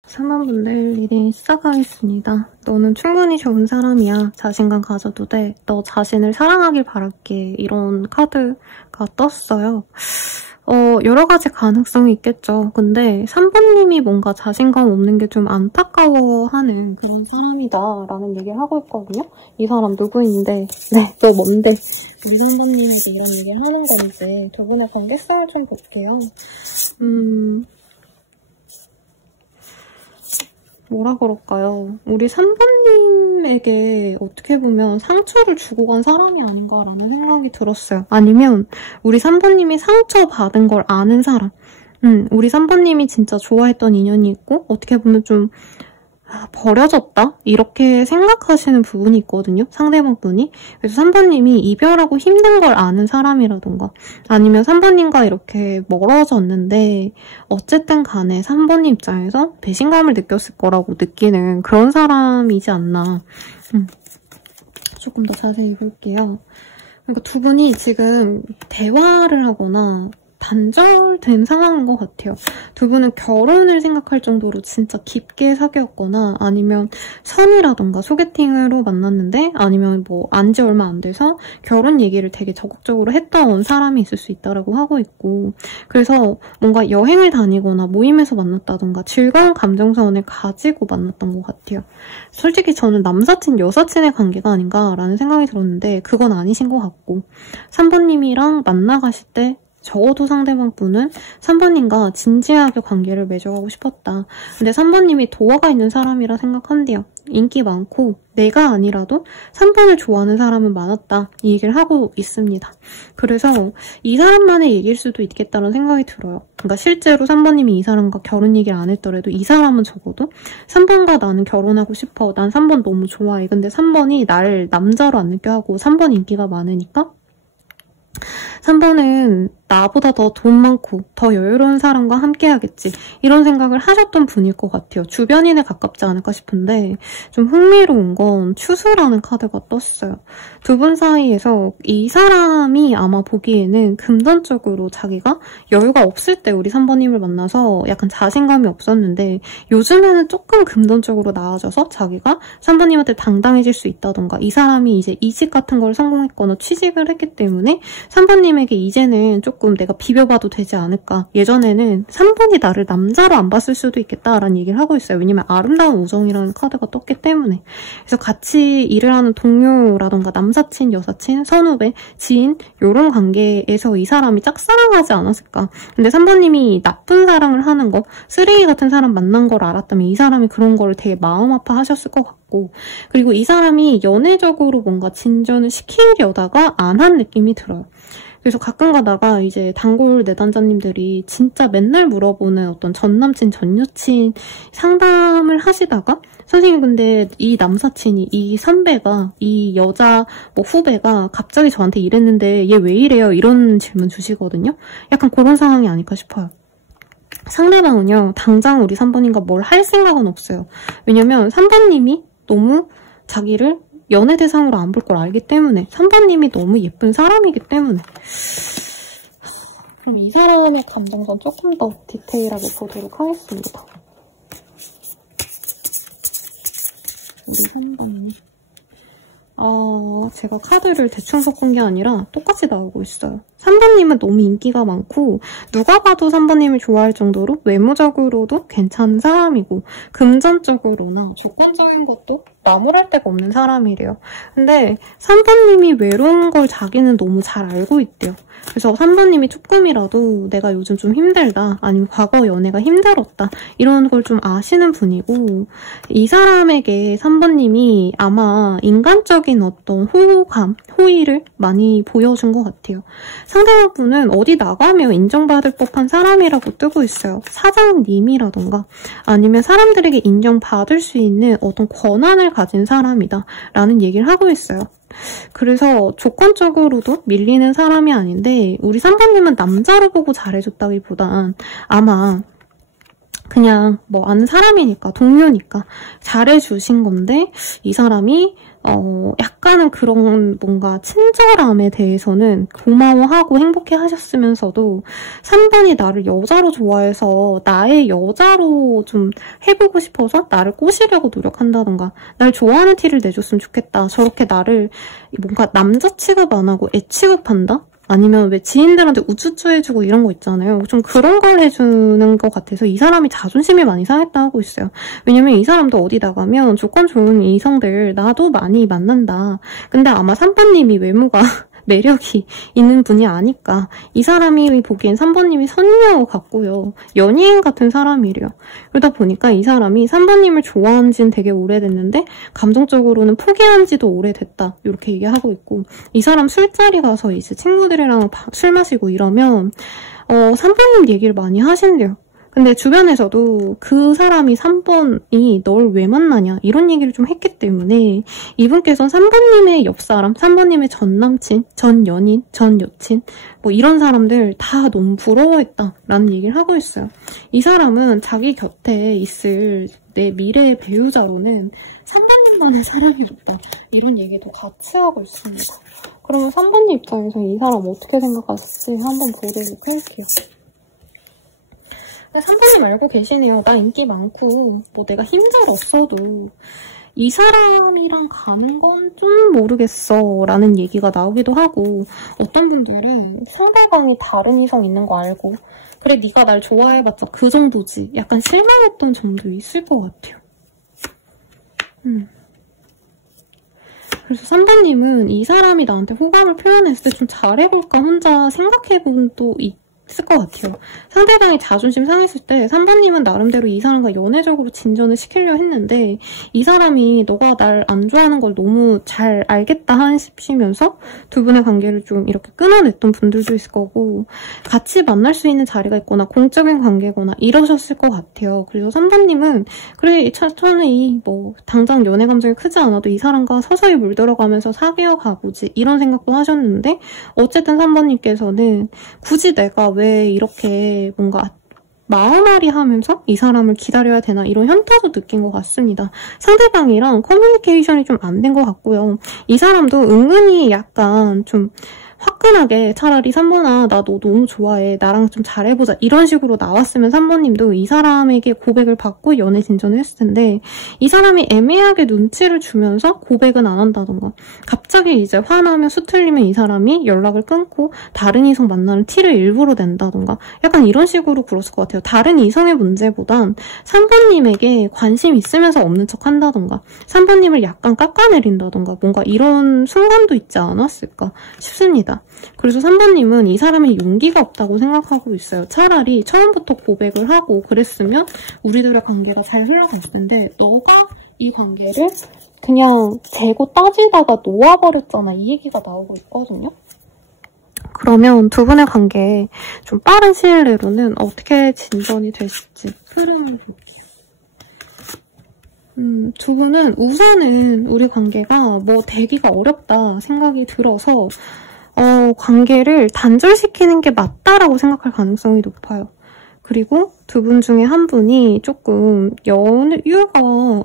사만분들 리딩 시작하겠습니다. 너는 충분히 좋은 사람이야. 자신감 가져도 돼. 너 자신을 사랑하길 바랄게. 이런 카드가 떴어요. 여러 가지 가능성이 있겠죠. 근데 3번님이 뭔가 자신감 없는 게 좀 안타까워하는 그런 사람이다라는 얘기를 하고 있거든요. 이 사람 누구인데? 네, 너 뭔데? 우리 3번님에게 이런 얘기를 하는 건지 두 분의 관계성을 좀 볼게요. 뭐라 그럴까요? 우리 3번님에게 어떻게 보면 상처를 주고 간 사람이 아닌가라는 생각이 들었어요. 아니면 우리 3번님이 상처받은 걸 아는 사람. 우리 3번님이 진짜 좋아했던 인연이 있고 어떻게 보면 좀 버려졌다? 이렇게 생각하시는 부분이 있거든요. 상대방 분이. 그래서 3번님이 이별하고 힘든 걸 아는 사람이라던가 아니면 3번님과 이렇게 멀어졌는데 어쨌든 간에 3번님 입장에서 배신감을 느꼈을 거라고 느끼는 그런 사람이지 않나. 조금 더 자세히 볼게요. 그러니까 두 분이 지금 대화를 하거나 단절된 상황인 것 같아요. 두 분은 결혼을 생각할 정도로 진짜 깊게 사귀었거나 아니면 선이라던가 소개팅으로 만났는데 아니면 뭐 안지 얼마 안 돼서 결혼 얘기를 되게 적극적으로 했던 사람이 있을 수 있다라고 하고 있고 그래서 뭔가 여행을 다니거나 모임에서 만났다던가 즐거운 감정선을 가지고 만났던 것 같아요. 솔직히 저는 남사친, 여사친의 관계가 아닌가라는 생각이 들었는데 그건 아니신 것 같고 3번님이랑 만나가실 때 적어도 상대방 분은 3번님과 진지하게 관계를 맺어가고 싶었다. 근데 3번님이 도화가 있는 사람이라 생각한대요. 인기 많고 내가 아니라도 3번을 좋아하는 사람은 많았다. 이 얘기를 하고 있습니다. 그래서 이 사람만의 얘기일 수도 있겠다는 생각이 들어요. 그러니까 실제로 3번님이 이 사람과 결혼 얘기를 안 했더라도 이 사람은 적어도 3번과 나는 결혼하고 싶어. 난 3번 너무 좋아해. 근데 3번이 나를 남자로 안 느껴 하고 3번 인기가 많으니까 3번은 나보다 더 돈 많고 더 여유로운 사람과 함께 하겠지 이런 생각을 하셨던 분일 것 같아요. 주변인에 가깝지 않을까 싶은데 좀 흥미로운 건 추수라는 카드가 떴어요. 두 분 사이에서 이 사람이 아마 보기에는 금전적으로 자기가 여유가 없을 때 우리 3번님을 만나서 약간 자신감이 없었는데 요즘에는 조금 금전적으로 나아져서 자기가 3번님한테 당당해질 수 있다던가 이 사람이 이제 이직 같은 걸 성공했거나 취직을 했기 때문에 3번님에게 이제는 조금 내가 비벼봐도 되지 않을까. 예전에는 3번이 나를 남자로 안 봤을 수도 있겠다라는 얘기를 하고 있어요. 왜냐면 아름다운 우정이라는 카드가 떴기 때문에. 그래서 같이 일을 하는 동료라던가 남사친, 여사친, 선후배, 지인 이런 관계에서 이 사람이 짝사랑하지 않았을까. 근데 3번님이 나쁜 사랑을 하는 거, 쓰레기 같은 사람 만난 걸 알았다면 이 사람이 그런 거를 되게 마음 아파하셨을 것 같고 그리고 이 사람이 연애적으로 뭔가 진전을 시키려다가 안 한 느낌이 들어요. 그래서 가끔 가다가 이제 단골 내단자님들이 진짜 맨날 물어보는 어떤 전남친, 전여친 상담을 하시다가 선생님 근데 이 남사친이, 이 선배가, 이 여자 뭐 후배가 갑자기 저한테 이랬는데 얘 왜 이래요? 이런 질문 주시거든요. 약간 그런 상황이 아닐까 싶어요. 상대방은요. 당장 우리 3번님과 뭘 할 생각은 없어요. 왜냐면 3번님이 너무 자기를 연애 대상으로 안 볼 걸 알기 때문에 3번님이 너무 예쁜 사람이기 때문에 그럼 이 사람의 감정선 조금 더 디테일하게 보도록 하겠습니다. 우리 3번님 제가 카드를 대충 섞은 게 아니라 똑같이 나오고 있어요. 3번님은 너무 인기가 많고 누가 봐도 3번님을 좋아할 정도로 외모적으로도 괜찮은 사람이고 금전적으로나 조건적인 것도 나무랄 데가 없는 사람이래요. 근데 3번님이 외로운 걸 자기는 너무 잘 알고 있대요. 그래서 3번님이 조금이라도 내가 요즘 좀 힘들다 아니면 과거 연애가 힘들었다 이런 걸 좀 아시는 분이고 이 사람에게 3번님이 아마 인간적인 어떤 호감, 호의를 많이 보여준 것 같아요. 상대방분은 어디 나가면 인정받을 법한 사람이라고 뜨고 있어요. 사장님이라던가 아니면 사람들에게 인정받을 수 있는 어떤 권한을 가진 사람이다 라는 얘기를 하고 있어요. 그래서 조건적으로도 밀리는 사람이 아닌데 우리 3번님은 남자로 보고 잘해줬다기보단 아마 그냥 뭐 아는 사람이니까 동료니까 잘해주신 건데 이 사람이 약간은 그런 뭔가 친절함에 대해서는 고마워하고 행복해 하셨으면서도 3번이 나를 여자로 좋아해서 나의 여자로 좀 해보고 싶어서 나를 꼬시려고 노력한다던가 날 좋아하는 티를 내줬으면 좋겠다. 저렇게 나를 뭔가 남자 취급 안 하고 애 취급한다? 아니면 왜 지인들한테 우쭈쭈 해주고 이런 거 있잖아요. 좀 그런 걸 해주는 것 같아서 이 사람이 자존심이 많이 상했다 하고 있어요. 왜냐면 이 사람도 어디 나가면 조건 좋은 이성들 나도 많이 만난다. 근데 아마 3번님이 외모가 매력이 있는 분이 아니까 이 사람이 보기엔 3번님이 선녀 같고요. 연예인 같은 사람이래요. 그러다 보니까 이 사람이 3번님을 좋아한 지는 되게 오래됐는데 감정적으로는 포기한 지도 오래됐다. 이렇게 얘기하고 있고 이 사람 술자리 가서 이제 친구들이랑 술 마시고 이러면 3번님 얘기를 많이 하신대요. 근데 주변에서도 그 사람이 3번이 널 왜 만나냐 이런 얘기를 좀 했기 때문에 이분께서는 3번님의 옆사람, 3번님의 전 남친, 전 연인, 전 여친 뭐 이런 사람들 다 너무 부러워했다라는 얘기를 하고 있어요. 이 사람은 자기 곁에 있을 내 미래의 배우자로는 3번님만의 사람이었다. 이런 얘기도 같이 하고 있습니다. 그러면 3번님 입장에서 이 사람 어떻게 생각하실지 한번 보도록 할게요. 3번님 알고 계시네요. 나 인기 많고 뭐 내가 힘 잘 없어도 이 사람이랑 가는 건 좀 모르겠어 라는 얘기가 나오기도 하고 어떤 분들은 상대방이 다른 이성 있는 거 알고 그래 네가 날 좋아해봤자 그 정도지 약간 실망했던 점도 있을 것 같아요. 그래서 3번님은 이 사람이 나한테 호감을 표현했을 때 좀 잘해볼까 혼자 생각해본 또 있을 것 같아요. 상대방이 자존심 상했을 때 3번님은 나름대로 이 사람과 연애적으로 진전을 시키려 했는데 이 사람이 너가 날 안 좋아하는 걸 너무 잘 알겠다 하시면서 두 분의 관계를 좀 이렇게 끊어냈던 분들도 있을 거고 같이 만날 수 있는 자리가 있거나 공적인 관계거나 이러셨을 것 같아요. 그래서 3번님은 그래 천천히 뭐 당장 연애 감정이 크지 않아도 이 사람과 서서히 물들어가면서 사귀어 가보지 이런 생각도 하셨는데 어쨌든 3번님께서는 굳이 내가 왜 이렇게 뭔가 마음앓이 하면서 이 사람을 기다려야 되나 이런 현타도 느낀 것 같습니다. 상대방이랑 커뮤니케이션이 좀 안 된 것 같고요. 이 사람도 은근히 약간 좀 화끈하게 차라리 3번아 나 너 너무 좋아해 나랑 좀 잘해보자 이런 식으로 나왔으면 3번님도 이 사람에게 고백을 받고 연애 진전을 했을 텐데 이 사람이 애매하게 눈치를 주면서 고백은 안 한다던가 갑자기 이제 화나면 수틀리면 이 사람이 연락을 끊고 다른 이성 만나는 티를 일부러 낸다던가 약간 이런 식으로 굴었을 것 같아요. 다른 이성의 문제보단 3번님에게 관심 있으면서 없는 척 한다던가 3번님을 약간 깎아내린다던가 뭔가 이런 순간도 있지 않았을까 싶습니다. 그래서 3번님은 이 사람이 용기가 없다고 생각하고 있어요. 차라리 처음부터 고백을 하고 그랬으면 우리들의 관계가 잘 흘러갔을 텐데 너가 이 관계를 그냥 재고 따지다가 놓아버렸잖아. 이 얘기가 나오고 있거든요. 그러면 두 분의 관계 좀 빠른 시일 내로는 어떻게 진전이 되실지 흐름을 볼게요. 두 분은 우선은 우리 관계가 뭐 되기가 어렵다 생각이 들어서 관계를 단절시키는 게 맞다라고 생각할 가능성이 높아요. 그리고 두 분 중에 한 분이 조금 여유가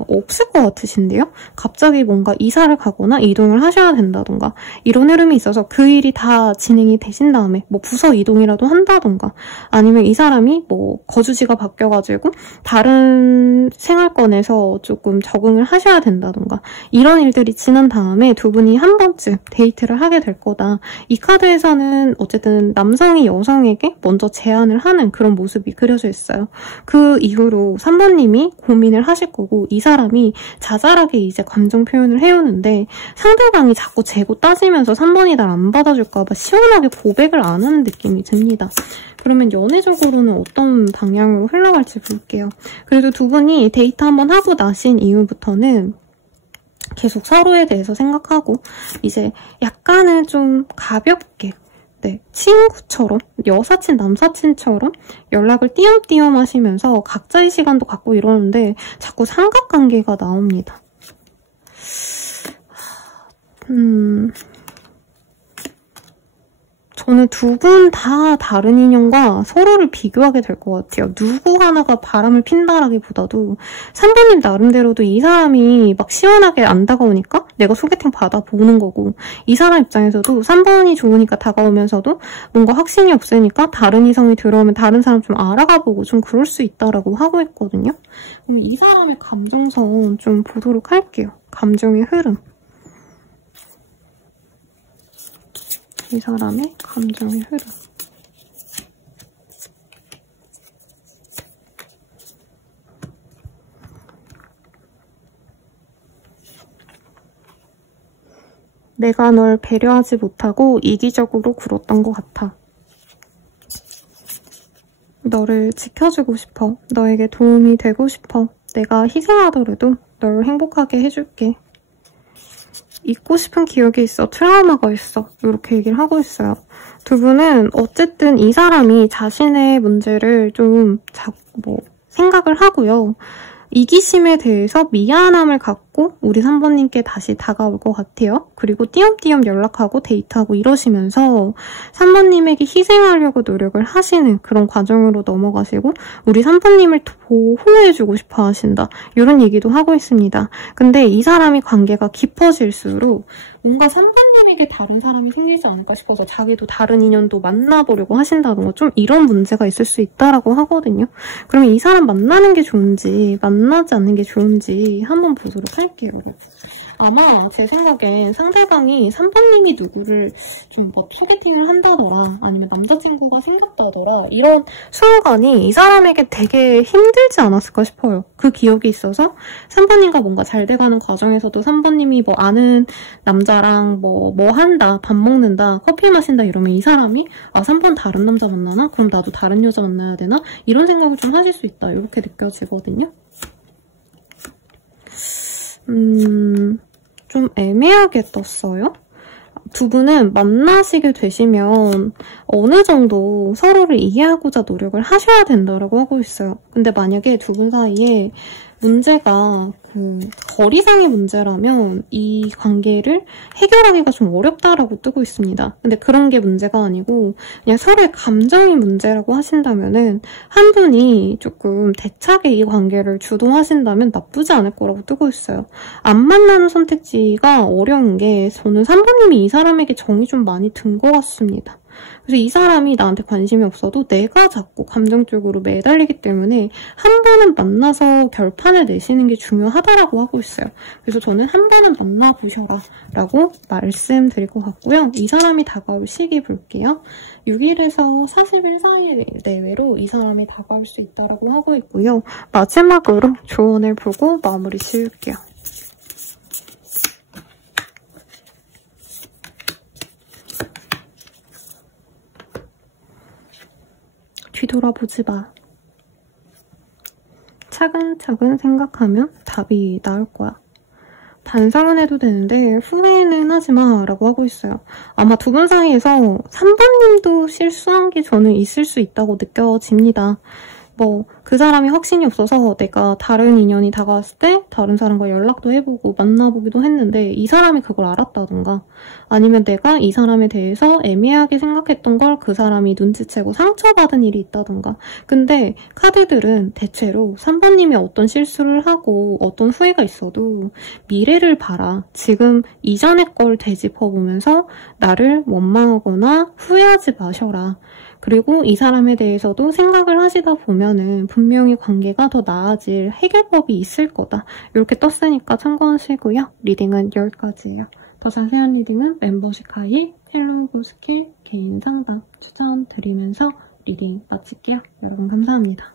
없을 것 같으신데요? 갑자기 뭔가 이사를 가거나 이동을 하셔야 된다던가 이런 흐름이 있어서 그 일이 다 진행이 되신 다음에 뭐 부서 이동이라도 한다던가 아니면 이 사람이 뭐 거주지가 바뀌어가지고 다른 생활권에서 조금 적응을 하셔야 된다던가 이런 일들이 지난 다음에 두 분이 한 번쯤 데이트를 하게 될 거다. 이 카드에서는 어쨌든 남성이 여성에게 먼저 제안을 하는 그런 모습이 그려져 있어요. 그 이후로 3번님이 고민을 하실 거고 이 사람이 자잘하게 이제 감정 표현을 해오는데 상대방이 자꾸 재고 따지면서 3번이 날 안 받아줄까 봐 시원하게 고백을 안 하는 느낌이 듭니다. 그러면 연애적으로는 어떤 방향으로 흘러갈지 볼게요. 그래도 두 분이 데이트 한번 하고 나신 이후부터는 계속 서로에 대해서 생각하고 이제 약간은 좀 가볍게 네, 친구처럼 여사친 남사친처럼 연락을 띄엄띄엄 하시면서 각자의 시간도 갖고 이러는데 자꾸 삼각관계가 나옵니다. 저는 두 분 다 다른 인연과 서로를 비교하게 될 것 같아요. 누구 하나가 바람을 핀다라기보다도 3번님 나름대로도 이 사람이 막 시원하게 안 다가오니까 내가 소개팅 받아보는 거고 이 사람 입장에서도 3번이 좋으니까 다가오면서도 뭔가 확신이 없으니까 다른 이성이 들어오면 다른 사람 좀 알아가보고 좀 그럴 수 있다라고 하고 있거든요. 그럼 이 사람의 감정선 좀 보도록 할게요. 감정의 흐름. 이 사람의 감정의 흐름. 내가 널 배려하지 못하고 이기적으로 굴었던 것 같아. 너를 지켜주고 싶어. 너에게 도움이 되고 싶어. 내가 희생하더라도 널 행복하게 해줄게. 잊고 싶은 기억이 있어. 트라우마가 있어. 이렇게 얘기를 하고 있어요. 두 분은 어쨌든 이 사람이 자신의 문제를 좀 생각을 하고요. 이기심에 대해서 미안함을 갖고 우리 3번님께 다시 다가올 것 같아요. 그리고 띄엄띄엄 연락하고 데이트하고 이러시면서 3번님에게 희생하려고 노력을 하시는 그런 과정으로 넘어가시고 우리 3번님을 보호해주고 싶어 하신다. 이런 얘기도 하고 있습니다. 근데 이 사람이 관계가 깊어질수록 뭔가 3번님에게 다른 사람이 생기지 않을까 싶어서 자기도 다른 인연도 만나보려고 하신다던가 좀 이런 문제가 있을 수 있다라고 하거든요. 그러면 이 사람 만나는 게 좋은지 만나지 않는 게 좋은지 한번 보도록 할게요. 아마 제 생각엔 상대방이 3번님이 누구를 좀 소개팅을 한다더라 아니면 남자친구가 생겼다더라 이런 순간이 이 사람에게 되게 힘들지 않았을까 싶어요. 그 기억이 있어서 3번님과 뭔가 잘 돼가는 과정에서도 3번님이 아는 남자랑 뭐 한다, 밥 먹는다, 커피 마신다 이러면 이 사람이 3번 다른 남자 만나나? 그럼 나도 다른 여자 만나야 되나? 이런 생각을 좀 하실 수 있다. 이렇게 느껴지거든요. 좀 애매하게 떴어요. 두 분은 만나시게 되시면 어느 정도 서로를 이해하고자 노력을 하셔야 된다고 하고 있어요. 근데 만약에 두 분 사이에 문제가 거리상의 문제라면 이 관계를 해결하기가 좀 어렵다라고 뜨고 있습니다. 근데 그런 게 문제가 아니고 그냥 서로의 감정이 문제라고 하신다면은 한 분이 조금 대차게 이 관계를 주도하신다면 나쁘지 않을 거라고 뜨고 있어요. 안 만나는 선택지가 어려운 게 저는 3번님이 이 사람에게 정이 좀 많이 든 것 같습니다. 그래서 이 사람이 나한테 관심이 없어도 내가 자꾸 감정적으로 매달리기 때문에 한 번은 만나서 결판을 내시는 게 중요하다라고 하고 있어요. 그래서 저는 한 번은 만나보셔라 라고 말씀드릴 것 같고요. 이 사람이 다가올 시기 볼게요. 6일에서 40일 사이 내외로 이 사람이 다가올 수 있다라고 하고 있고요. 마지막으로 조언을 보고 마무리 지을게요. 뒤돌아보지 마. 차근차근 생각하면 답이 나올 거야. 반성은 해도 되는데 후회는 하지 마 라고 하고 있어요. 아마 두 분 사이에서 3번님도 실수한 게 저는 있을 수 있다고 느껴집니다. 그 사람이 확신이 없어서 내가 다른 인연이 다가왔을 때 다른 사람과 연락도 해보고 만나보기도 했는데 이 사람이 그걸 알았다던가 아니면 내가 이 사람에 대해서 애매하게 생각했던 걸 그 사람이 눈치채고 상처받은 일이 있다던가 근데 카드들은 대체로 3번님이 어떤 실수를 하고 어떤 후회가 있어도 미래를 봐라. 지금 이전의 걸 되짚어보면서 나를 원망하거나 후회하지 마셔라. 그리고 이 사람에 대해서도 생각을 하시다 보면은 분명히 관계가 더 나아질 해결법이 있을 거다. 이렇게 떴으니까 참고하시고요. 리딩은 여기까지예요. 더 자세한 리딩은 멤버십 가입, 헬로우 스킬, 개인 상담 추천드리면서 리딩 마칠게요. 여러분 감사합니다.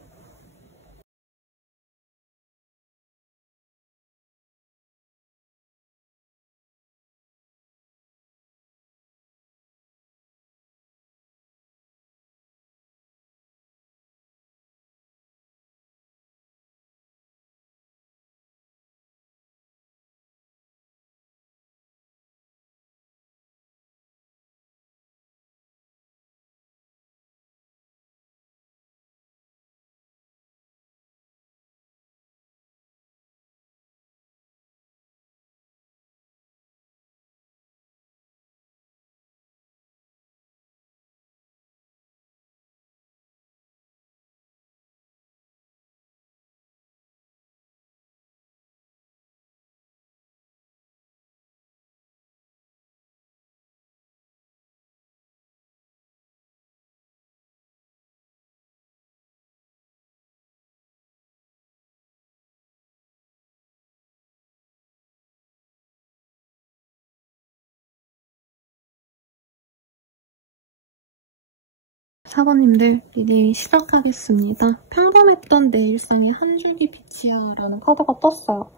사번님들 리딩 시작하겠습니다. 평범했던 내 일상에 한 줄기 빛이야 라는 카드가 떴어요.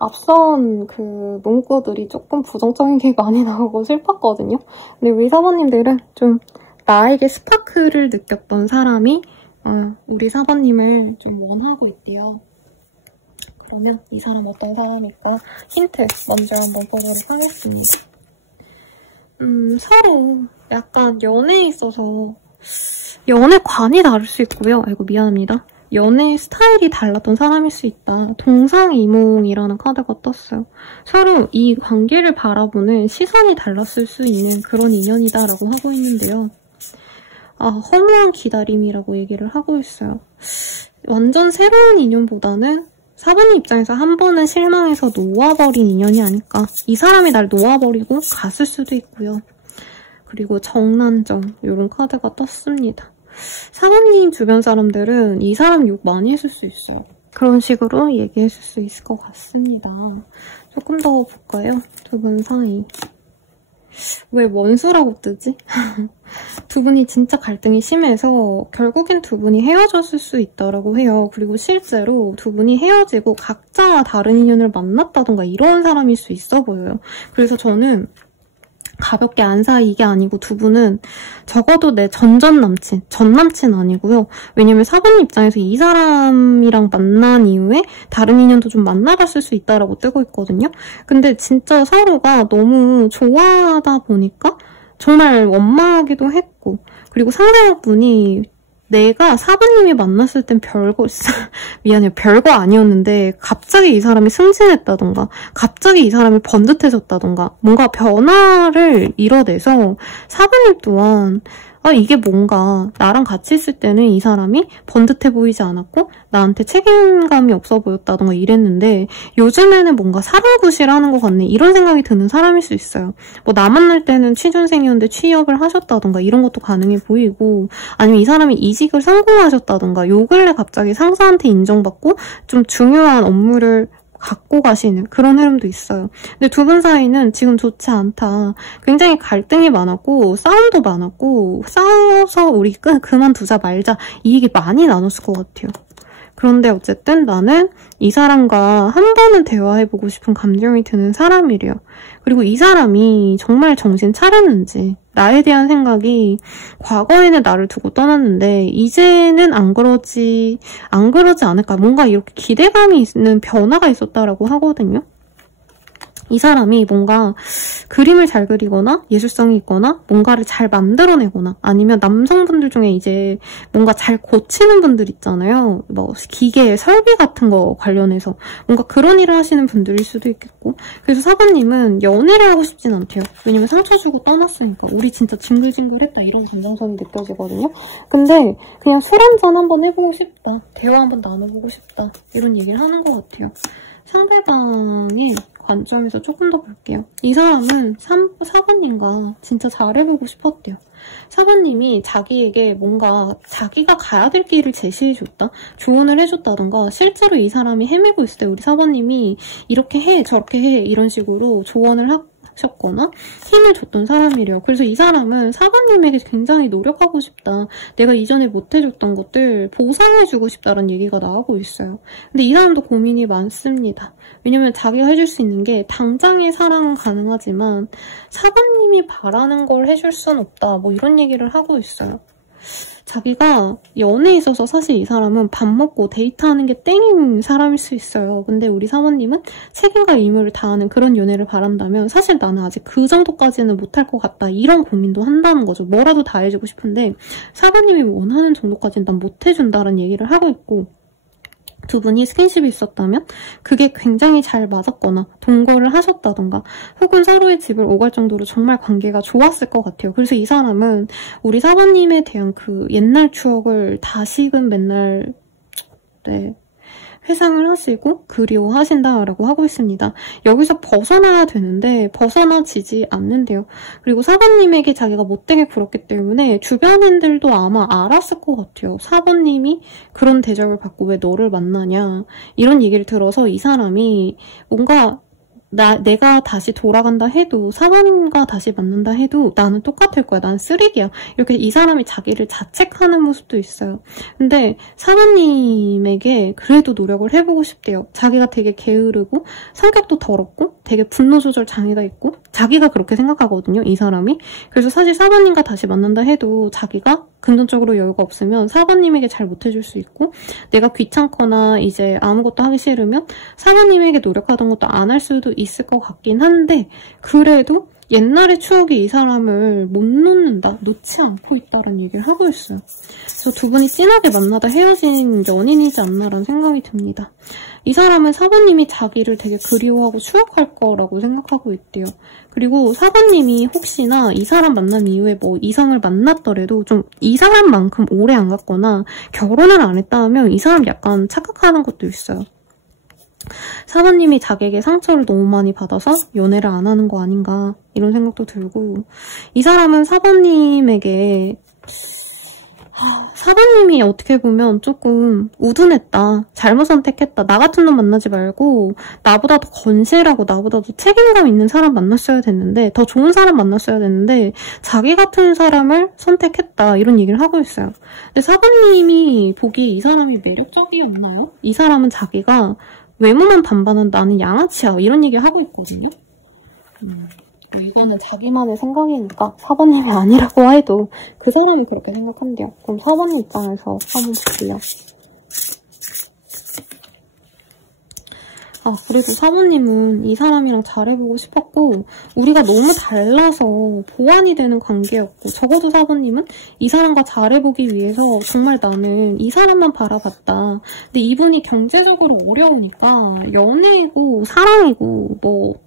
앞선 문구들이 조금 부정적인 게 많이 나오고 슬펐거든요. 근데 우리 사번님들은 좀 나에게 스파크를 느꼈던 사람이 우리 사번님을 좀 원하고 있대요. 그러면 이 사람 어떤 사람일까? 힌트 먼저 한번 보도록 하겠습니다. 서로 약간 연애에 있어서 연애관이 다를 수 있고요. 아이고 미안합니다. 연애 스타일이 달랐던 사람일 수 있다. 동상이몽이라는 카드가 떴어요. 서로 이 관계를 바라보는 시선이 달랐을 수 있는 그런 인연이다라고 하고 있는데요. 허무한 기다림이라고 얘기를 하고 있어요. 완전 새로운 인연보다는 사부님 입장에서 한 번은 실망해서 놓아버린 인연이 아닐까. 이 사람이 날 놓아버리고 갔을 수도 있고요. 그리고 정난정 이런 카드가 떴습니다. 사부님 주변 사람들은 이 사람 욕 많이 했을 수 있어요. 그런 식으로 얘기했을 수 있을 것 같습니다. 조금 더 볼까요? 두 분 사이. 왜 원수라고 뜨지? 두 분이 진짜 갈등이 심해서 결국엔 두 분이 헤어졌을 수 있다라고 해요. 그리고 실제로 두 분이 헤어지고 각자 다른 인연을 만났다던가 이런 사람일 수 있어 보여요. 그래서 저는 가볍게 안 사이 이게 아니고 두 분은 적어도 내 전 남친 아니고요. 왜냐면 사부님 입장에서 이 사람이랑 만난 이후에 다른 인연도 좀 만나봤을 수 있다라고 뜨고 있거든요. 근데 진짜 서로가 너무 좋아하다 보니까 정말 원망하기도 했고, 그리고 상대방분이 내가 사부님이 만났을 땐 미안해요. 별거 아니었는데 갑자기 이 사람이 승진했다던가 갑자기 이 사람이 번듯해졌다던가 뭔가 변화를 이뤄내서 사부님 또한 이게 뭔가 나랑 같이 있을 때는 이 사람이 번듯해 보이지 않았고 나한테 책임감이 없어 보였다던가 이랬는데 요즘에는 뭔가 사랑구실하는 것 같네 이런 생각이 드는 사람일 수 있어요. 뭐 나 만날 때는 취준생이었는데 취업을 하셨다던가 이런 것도 가능해 보이고, 아니면 이 사람이 이직을 성공하셨다던가 요 근래 갑자기 상사한테 인정받고 좀 중요한 업무를 갖고 가시는 그런 흐름도 있어요. 근데 두 분 사이는 지금 좋지 않다. 굉장히 갈등이 많았고 싸움도 많았고 싸워서 우리 그만두자 말자 이 얘기 많이 나눴을 것 같아요. 그런데 어쨌든 나는 이 사람과 한 번은 대화해보고 싶은 감정이 드는 사람이래요. 그리고 이 사람이 정말 정신 차렸는지 나에 대한 생각이 과거에는 나를 두고 떠났는데 이제는 안 그러지 않을까. 뭔가 이렇게 기대감이 있는 변화가 있었다라고 하거든요. 이 사람이 뭔가 그림을 잘 그리거나 예술성이 있거나 뭔가를 잘 만들어내거나 아니면 남성분들 중에 이제 뭔가 잘 고치는 분들 있잖아요. 뭐 기계 설비 같은 거 관련해서 뭔가 그런 일을 하시는 분들일 수도 있겠고, 그래서 사부님은 연애를 하고 싶진 않대요. 왜냐면 상처 주고 떠났으니까 우리 진짜 징글징글했다 이런 감정선이 느껴지거든요. 근데 그냥 술 한잔 한번 해보고 싶다, 대화 한번 나눠보고 싶다 이런 얘기를 하는 것 같아요. 상대방의 관점에서 조금 더 볼게요. 이 사람은 사부님과 진짜 잘해보고 싶었대요. 사부님이 자기에게 뭔가 자기가 가야 될 길을 제시해줬다? 조언을 해줬다던가 실제로 이 사람이 헤매고 있을 때 우리 사부님이 이렇게 해 저렇게 해 이런 식으로 조언을 하셨거나 힘을 줬던 사람이래요. 그래서 이 사람은 사부님에게 굉장히 노력하고 싶다. 내가 이전에 못해줬던 것들 보상해주고 싶다는 얘기가 나오고 있어요. 근데 이 사람도 고민이 많습니다. 왜냐면 자기가 해줄 수 있는 게 당장의 사랑은 가능하지만 사부님이 바라는 걸 해줄 순 없다. 뭐 이런 얘기를 하고 있어요. 자기가 연애에 있어서 사실 이 사람은 밥 먹고 데이트하는 게 땡인 사람일 수 있어요. 근데 우리 사모님은 책임과 의무를 다하는 그런 연애를 바란다면 사실 나는 아직 그 정도까지는 못할 것 같다. 이런 고민도 한다는 거죠. 뭐라도 다 해주고 싶은데 사모님이 원하는 정도까지는 난 못해준다는 얘기를 하고 있고, 두 분이 스킨십이 있었다면 그게 굉장히 잘 맞았거나 동거를 하셨다던가 혹은 서로의 집을 오갈 정도로 정말 관계가 좋았을 것 같아요. 그래서 이 사람은 우리 사부님에 대한 그 옛날 추억을 다시금 맨날 회상을 하시고 그리워하신다라고 하고 있습니다. 여기서 벗어나야 되는데 벗어나지지 않는데요. 그리고 사부님에게 자기가 못되게 굴었기 때문에 주변인들도 아마 알았을 것 같아요. 사부님이 그런 대접을 받고 왜 너를 만나냐 이런 얘기를 들어서 이 사람이 뭔가 내가 다시 돌아간다 해도 사부님과 다시 만난다 해도 나는 똑같을 거야. 난 쓰레기야. 이렇게 이 사람이 자기를 자책하는 모습도 있어요. 근데 사부님에게 그래도 노력을 해보고 싶대요. 자기가 되게 게으르고 성격도 더럽고 되게 분노 조절 장애가 있고 자기가 그렇게 생각하거든요, 이 사람이. 그래서 사실 4번님과 다시 만난다 해도 자기가 금전적으로 여유가 없으면 4번님에게 잘 못해줄 수 있고, 내가 귀찮거나 이제 아무것도 하기 싫으면 4번님에게 노력하던 것도 안 할 수도 있을 것 같긴 한데, 그래도 옛날의 추억이 이 사람을 못 놓는다, 놓지 않고 있다는 얘기를 하고 있어요. 그래서 두 분이 진하게 만나다 헤어진 연인이지 않나라는 생각이 듭니다. 이 사람은 4번님이 자기를 되게 그리워하고 추억할 거라고 생각하고 있대요. 그리고 4번님이 혹시나 이 사람 만난 이후에 뭐 이성을 만났더라도 좀 이 사람만큼 오래 안 갔거나 결혼을 안 했다 하면 이 사람 약간 착각하는 것도 있어요. 4번님이 자기에게 상처를 너무 많이 받아서 연애를 안 하는 거 아닌가 이런 생각도 들고, 이 사람은 4번님에게 4번님이 어떻게 보면 조금 우둔했다, 잘못 선택했다, 나 같은 놈 만나지 말고 나보다 더 건실하고 나보다 더 책임감 있는 사람 만났어야 됐는데, 더 좋은 사람 만났어야 됐는데 자기 같은 사람을 선택했다, 이런 얘기를 하고 있어요. 근데 4번님이 보기에 이 사람이 매력적이었나요? 이 사람은 자기가 외모만 반반은 나는 양아치야, 이런 얘기를 하고 있거든요. 이거는 자기만의 생각이니까 4번님이 아니라고 해도 그 사람이 그렇게 생각한대요. 그럼 4번님 입장에서 한번 볼게요. 그래도 4번님은 이 사람이랑 잘해보고 싶었고, 우리가 너무 달라서 보완이 되는 관계였고, 적어도 4번님은 이 사람과 잘해보기 위해서 정말 나는 이 사람만 바라봤다. 근데 이분이 경제적으로 어려우니까 연애고 사랑이고 뭐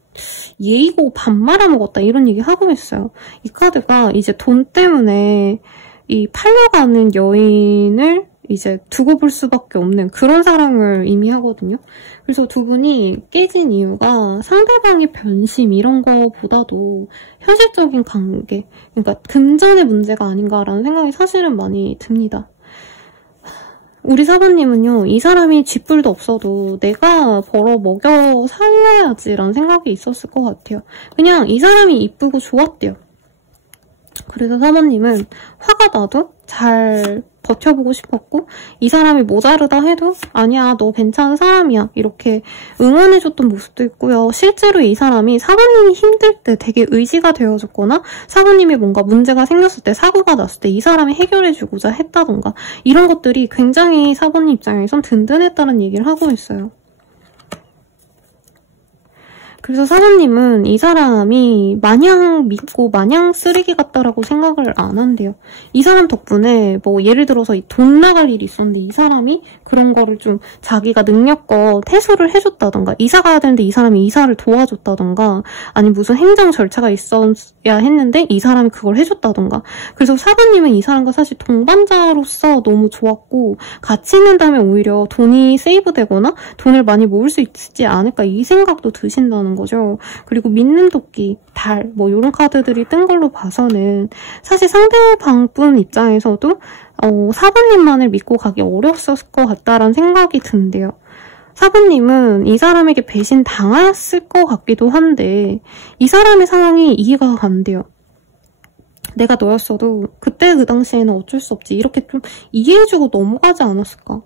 예의고 밥 말아먹었다, 이런 얘기 하고 있어요. 이 카드가 이제 돈 때문에 이 팔려가는 여인을 이제 두고 볼 수밖에 없는 그런 사랑을 의미하거든요. 그래서 두 분이 깨진 이유가 상대방의 변심 이런 거보다도 현실적인 관계, 그러니까 금전의 문제가 아닌가라는 생각이 사실은 많이 듭니다. 우리 4번님은요, 이 사람이 쥐뿔도 없어도 내가 벌어 먹여 살려야지라는 생각이 있었을 것 같아요. 그냥 이 사람이 이쁘고 좋았대요. 그래서 4번님은 화가 나도 잘 버텨보고 싶었고, 이 사람이 모자르다 해도 아니야, 너 괜찮은 사람이야, 이렇게 응원해줬던 모습도 있고요. 실제로 이 사람이 4번님이 힘들 때 되게 의지가 되어줬거나, 4번님이 뭔가 문제가 생겼을 때, 사고가 났을 때 이 사람이 해결해주고자 했다던가, 이런 것들이 굉장히 4번님 입장에선 든든했다는 얘기를 하고 있어요. 그래서 4번님은 이 사람이 마냥 믿고 마냥 쓰레기 같다라고 생각을 안 한대요. 이 사람 덕분에 뭐 예를 들어서 돈 나갈 일이 있었는데 이 사람이 그런 거를 좀 자기가 능력껏 퇴소를 해줬다던가, 이사 가야 되는데 이 사람이 이사를 도와줬다던가, 아니 무슨 행정 절차가 있어야 했는데 이 사람이 그걸 해줬다던가. 그래서 4번님은 이 사람과 사실 동반자로서 너무 좋았고, 같이 있는다면 오히려 돈이 세이브되거나 돈을 많이 모을 수 있지 않을까, 이 생각도 드신다는 거죠. 그리고 믿는 도끼, 달, 뭐 이런 카드들이 뜬 걸로 봐서는 사실 상대방분 입장에서도 4번님만을 믿고 가기 어려웠을 것 같다라는 생각이 든대요. 4번님은 이 사람에게 배신 당했을 것 같기도 한데, 이 사람의 상황이 이해가 안 돼요. 내가 너였어도 그때 그 당시에는 어쩔 수 없지, 이렇게 좀 이해해주고 넘어가지 않았을까.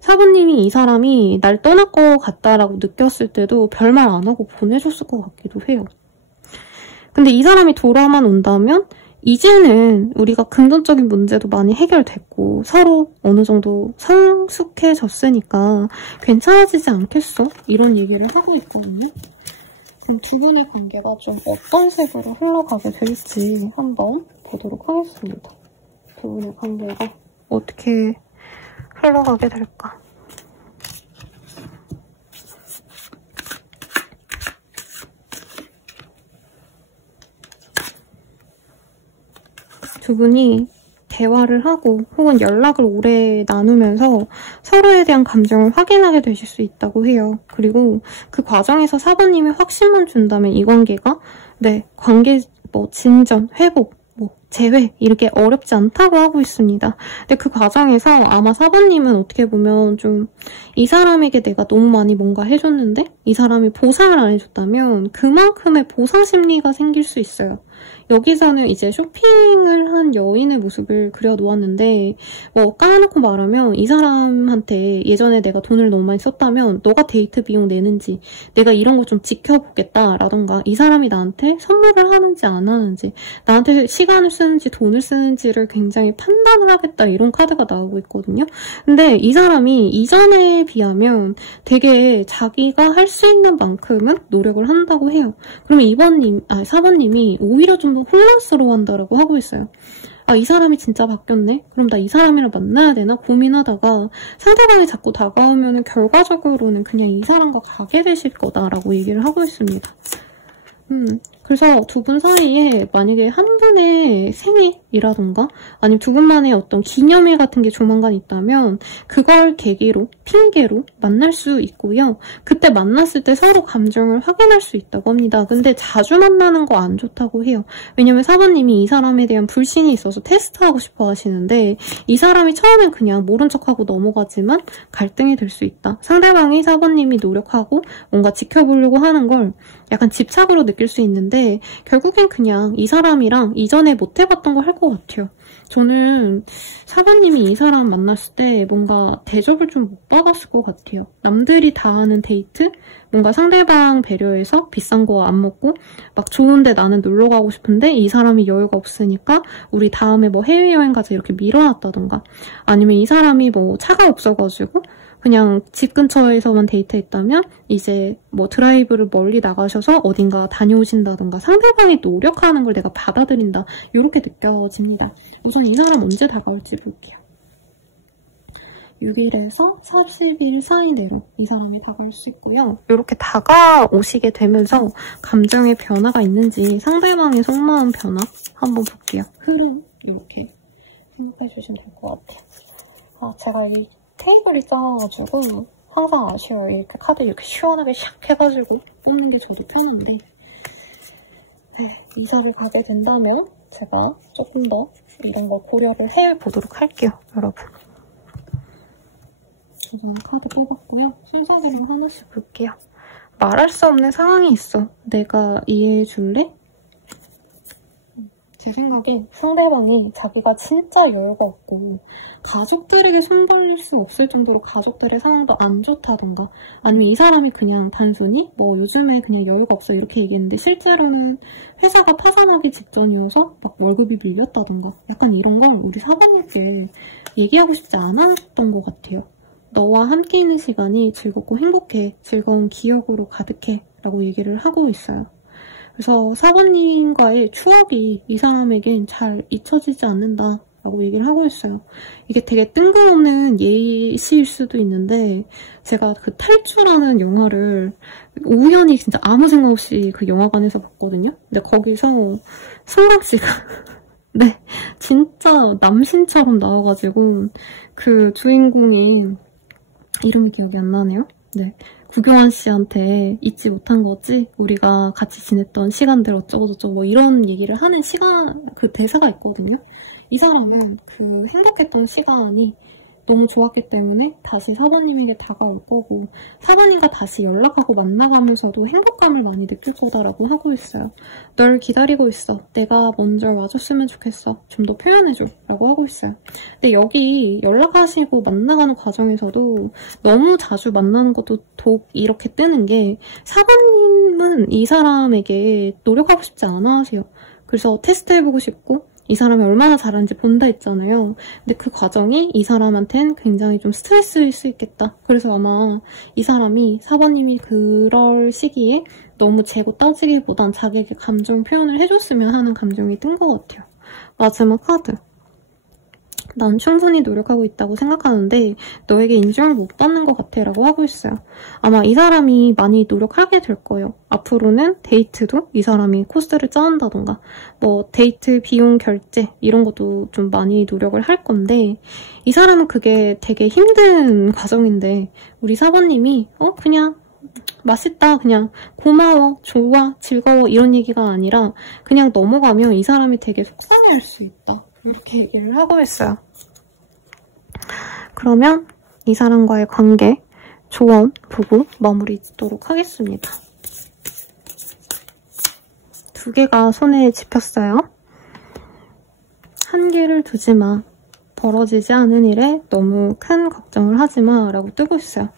4번님이 이 사람이 날 떠날 것 같다라고 느꼈을 때도 별말 안 하고 보내줬을 것 같기도 해요. 근데 이 사람이 돌아만 온다면 이제는 우리가 금전적인 문제도 많이 해결됐고 서로 어느 정도 성숙해졌으니까 괜찮아지지 않겠어? 이런 얘기를 하고 있거든요. 그럼 두 분의 관계가 좀 어떤 색으로 흘러가게 될지 한번 보도록 하겠습니다. 두 분의 관계가 어떻게 흘러가게 될까? 두 분이 대화를 하고 혹은 연락을 오래 나누면서 서로에 대한 감정을 확인하게 되실 수 있다고 해요. 그리고 그 과정에서 4번님이 확신만 준다면 이 관계가 관계 뭐 진전, 회복, 뭐 재회 이렇게 어렵지 않다고 하고 있습니다. 근데 그 과정에서 아마 4번님은 어떻게 보면 좀 이 사람에게 내가 너무 많이 뭔가 해줬는데 이 사람이 보상을 안 해줬다면 그만큼의 보상 심리가 생길 수 있어요. 여기서는 이제 쇼핑을 한 여인의 모습을 그려놓았는데 뭐 까놓고 말하면 이 사람한테 예전에 내가 돈을 너무 많이 썼다면 너가 데이트 비용 내는지 내가 이런 거 좀 지켜보겠다라던가 이 사람이 나한테 선물을 하는지 안 하는지 나한테 시간을 쓰는지 돈을 쓰는지를 굉장히 판단을 하겠다 이런 카드가 나오고 있거든요. 근데 이 사람이 이전에 비하면 되게 자기가 할 수 있는 만큼은 노력을 한다고 해요. 그러면 4번님이 오히려 좀 혼란스러워한다라고 하고 있어요. 아, 이 사람이 진짜 바뀌었네? 그럼 나 이 사람이랑 만나야 되나? 고민하다가 상대방이 자꾸 다가오면 결과적으로는 그냥 이 사람과 가게 되실 거다라고 얘기를 하고 있습니다. 그래서 두 분 사이에 만약에 한 분의 생일이라던가 아니면 두 분만의 어떤 기념일 같은 게 조만간 있다면 그걸 계기로, 핑계로 만날 수 있고요. 그때 만났을 때 서로 감정을 확인할 수 있다고 합니다. 근데 자주 만나는 거 안 좋다고 해요. 왜냐면 4번님이 이 사람에 대한 불신이 있어서 테스트하고 싶어 하시는데 이 사람이 처음엔 그냥 모른 척하고 넘어가지만 갈등이 될 수 있다. 상대방이 4번님이 노력하고 뭔가 지켜보려고 하는 걸 약간 집착으로 느낄 수 있는데 결국엔 그냥 이 사람이랑 이전에 못 해봤던 거 할 것 같아요. 저는 4번님이 이 사람 만났을 때 뭔가 대접을 좀 못 받았을 것 같아요. 남들이 다 하는 데이트? 뭔가 상대방 배려해서 비싼 거 안 먹고 막 좋은데 나는 놀러 가고 싶은데 이 사람이 여유가 없으니까 우리 다음에 뭐 해외여행 가자 이렇게 밀어놨다던가 아니면 이 사람이 뭐 차가 없어가지고 그냥 집 근처에서만 데이트했다면 이제 뭐 드라이브를 멀리 나가셔서 어딘가 다녀오신다던가 상대방이 노력하는 걸 내가 받아들인다 이렇게 느껴집니다. 우선 이 사람 언제 다가올지 볼게요. 6일에서 40일 사이 내로 이 사람이 다가올 수 있고요. 이렇게 다가오시게 되면서 감정의 변화가 있는지 상대방의 속마음 변화 한번 볼게요. 흐름 이렇게 생각해 주시면 될 것 같아요. 아, 제가 이 테이블이 작아가지고 항상 아쉬워요. 이렇게 카드 이렇게 시원하게 샥 해가지고 뽑는 게 저도 편한데 이사를 가게 된다면 제가 조금 더 이런 걸 고려를 해보도록 할게요. 여러분. 저는 카드 뽑았고요. 순서대로 하나씩 볼게요. 말할 수 없는 상황이 있어. 내가 이해해 줄래? 제 생각에 상대방이 자기가 진짜 여유가 없고 가족들에게 손 벌릴 수 없을 정도로 가족들의 상황도 안 좋다던가 아니면 이 사람이 그냥 단순히 뭐 요즘에 그냥 여유가 없어 이렇게 얘기했는데 실제로는 회사가 파산하기 직전이어서 막 월급이 밀렸다던가 약간 이런 걸 우리 4번님께 얘기하고 싶지 않았던 것 같아요. 너와 함께 있는 시간이 즐겁고 행복해, 즐거운 기억으로 가득해 라고 얘기를 하고 있어요. 그래서 4번님과의 추억이 이 사람에겐 잘 잊혀지지 않는다 라고 얘기를 하고 있어요. 이게 되게 뜬금없는 예시일 수도 있는데 제가 그 탈주라는 영화를 우연히 진짜 아무 생각 없이 그 영화관에서 봤거든요. 근데 거기서 송강 씨가 네 진짜 남신처럼 나와가지고 그 주인공이 이름이 기억이 안 나네요. 네. 구교환 씨한테 잊지 못한 거지 우리가 같이 지냈던 시간들 어쩌고저쩌고 뭐 이런 얘기를 하는 그 대사가 있거든요. 이 사람은 그 행복했던 시간이 너무 좋았기 때문에 다시 4번님에게 다가올 거고 4번님과 다시 연락하고 만나가면서도 행복감을 많이 느낄 거다라고 하고 있어요. 널 기다리고 있어. 내가 먼저 와줬으면 좋겠어. 좀 더 표현해줘. 라고 하고 있어요. 근데 여기 연락하시고 만나가는 과정에서도 너무 자주 만나는 것도 독 이렇게 뜨는 게 4번님은 이 사람에게 노력하고 싶지 않아 하세요. 그래서 테스트해보고 싶고 이 사람이 얼마나 잘하는지 본다 했잖아요. 근데 그 과정이 이 사람한텐 굉장히 좀 스트레스일 수 있겠다. 그래서 아마 이 사람이 4번님이 그럴 시기에 너무 재고 따지기보단 자기에게 감정 표현을 해줬으면 하는 감정이 뜬 것 같아요. 마지막 카드. 난 충분히 노력하고 있다고 생각하는데 너에게 인정을 못 받는 것 같아 라고 하고 있어요. 아마 이 사람이 많이 노력하게 될 거예요. 앞으로는 데이트도 이 사람이 코스를 짜온다던가 뭐 데이트 비용 결제 이런 것도 좀 많이 노력을 할 건데 이 사람은 그게 되게 힘든 과정인데 우리 4번님이 그냥 맛있다 그냥 고마워 좋아 즐거워 이런 얘기가 아니라 그냥 넘어가면 이 사람이 되게 속상해할 수 있다. 이렇게 얘기를 하고 있어요. 그러면 이 사람과의 관계 조언 보고 마무리 짓도록 하겠습니다. 두 개가 손에 집혔어요. 한 개를 두지 마. 벌어지지 않은 일에 너무 큰 걱정을 하지 마 라고 뜨고 있어요.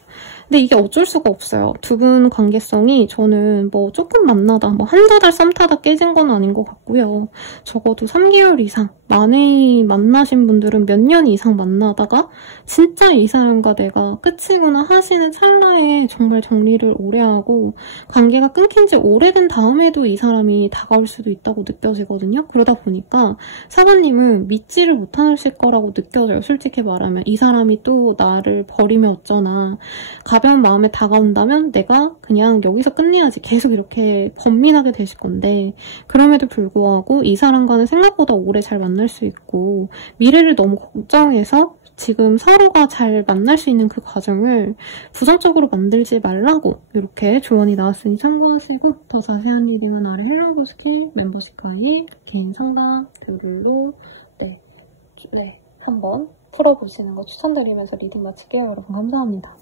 근데 이게 어쩔 수가 없어요. 두 분 관계성이 저는 뭐 조금 만나다 뭐 한두 달 썸 타다 깨진 건 아닌 것 같고요. 적어도 3개월 이상 많이 만나신 분들은 몇 년 이상 만나다가 진짜 이 사람과 내가 끝이구나 하시는 찰나에 정말 정리를 오래 하고 관계가 끊긴 지 오래된 다음에도 이 사람이 다가올 수도 있다고 느껴지거든요. 그러다 보니까 사관님은 믿지를 못하실 거라고 느껴져요. 솔직히 말하면 이 사람이 또 나를 버리면 어쩌나, 가벼운 마음에 다가온다면 내가 그냥 여기서 끝내야지, 계속 이렇게 번민하게 되실 건데, 그럼에도 불구하고 이 사람과는 생각보다 오래 잘 만날 수 있고 미래를 너무 걱정해서 지금 서로가 잘 만날 수 있는 그 과정을 부정적으로 만들지 말라고 이렇게 조언이 나왔으니 참고하시고, 더 자세한 리딩은 아래 헬로우 스킬 멤버십 가입, 개인 상담, 뷰룰로 한번 풀어보시는 거 추천드리면서 리딩 마칠게요. 여러분 감사합니다.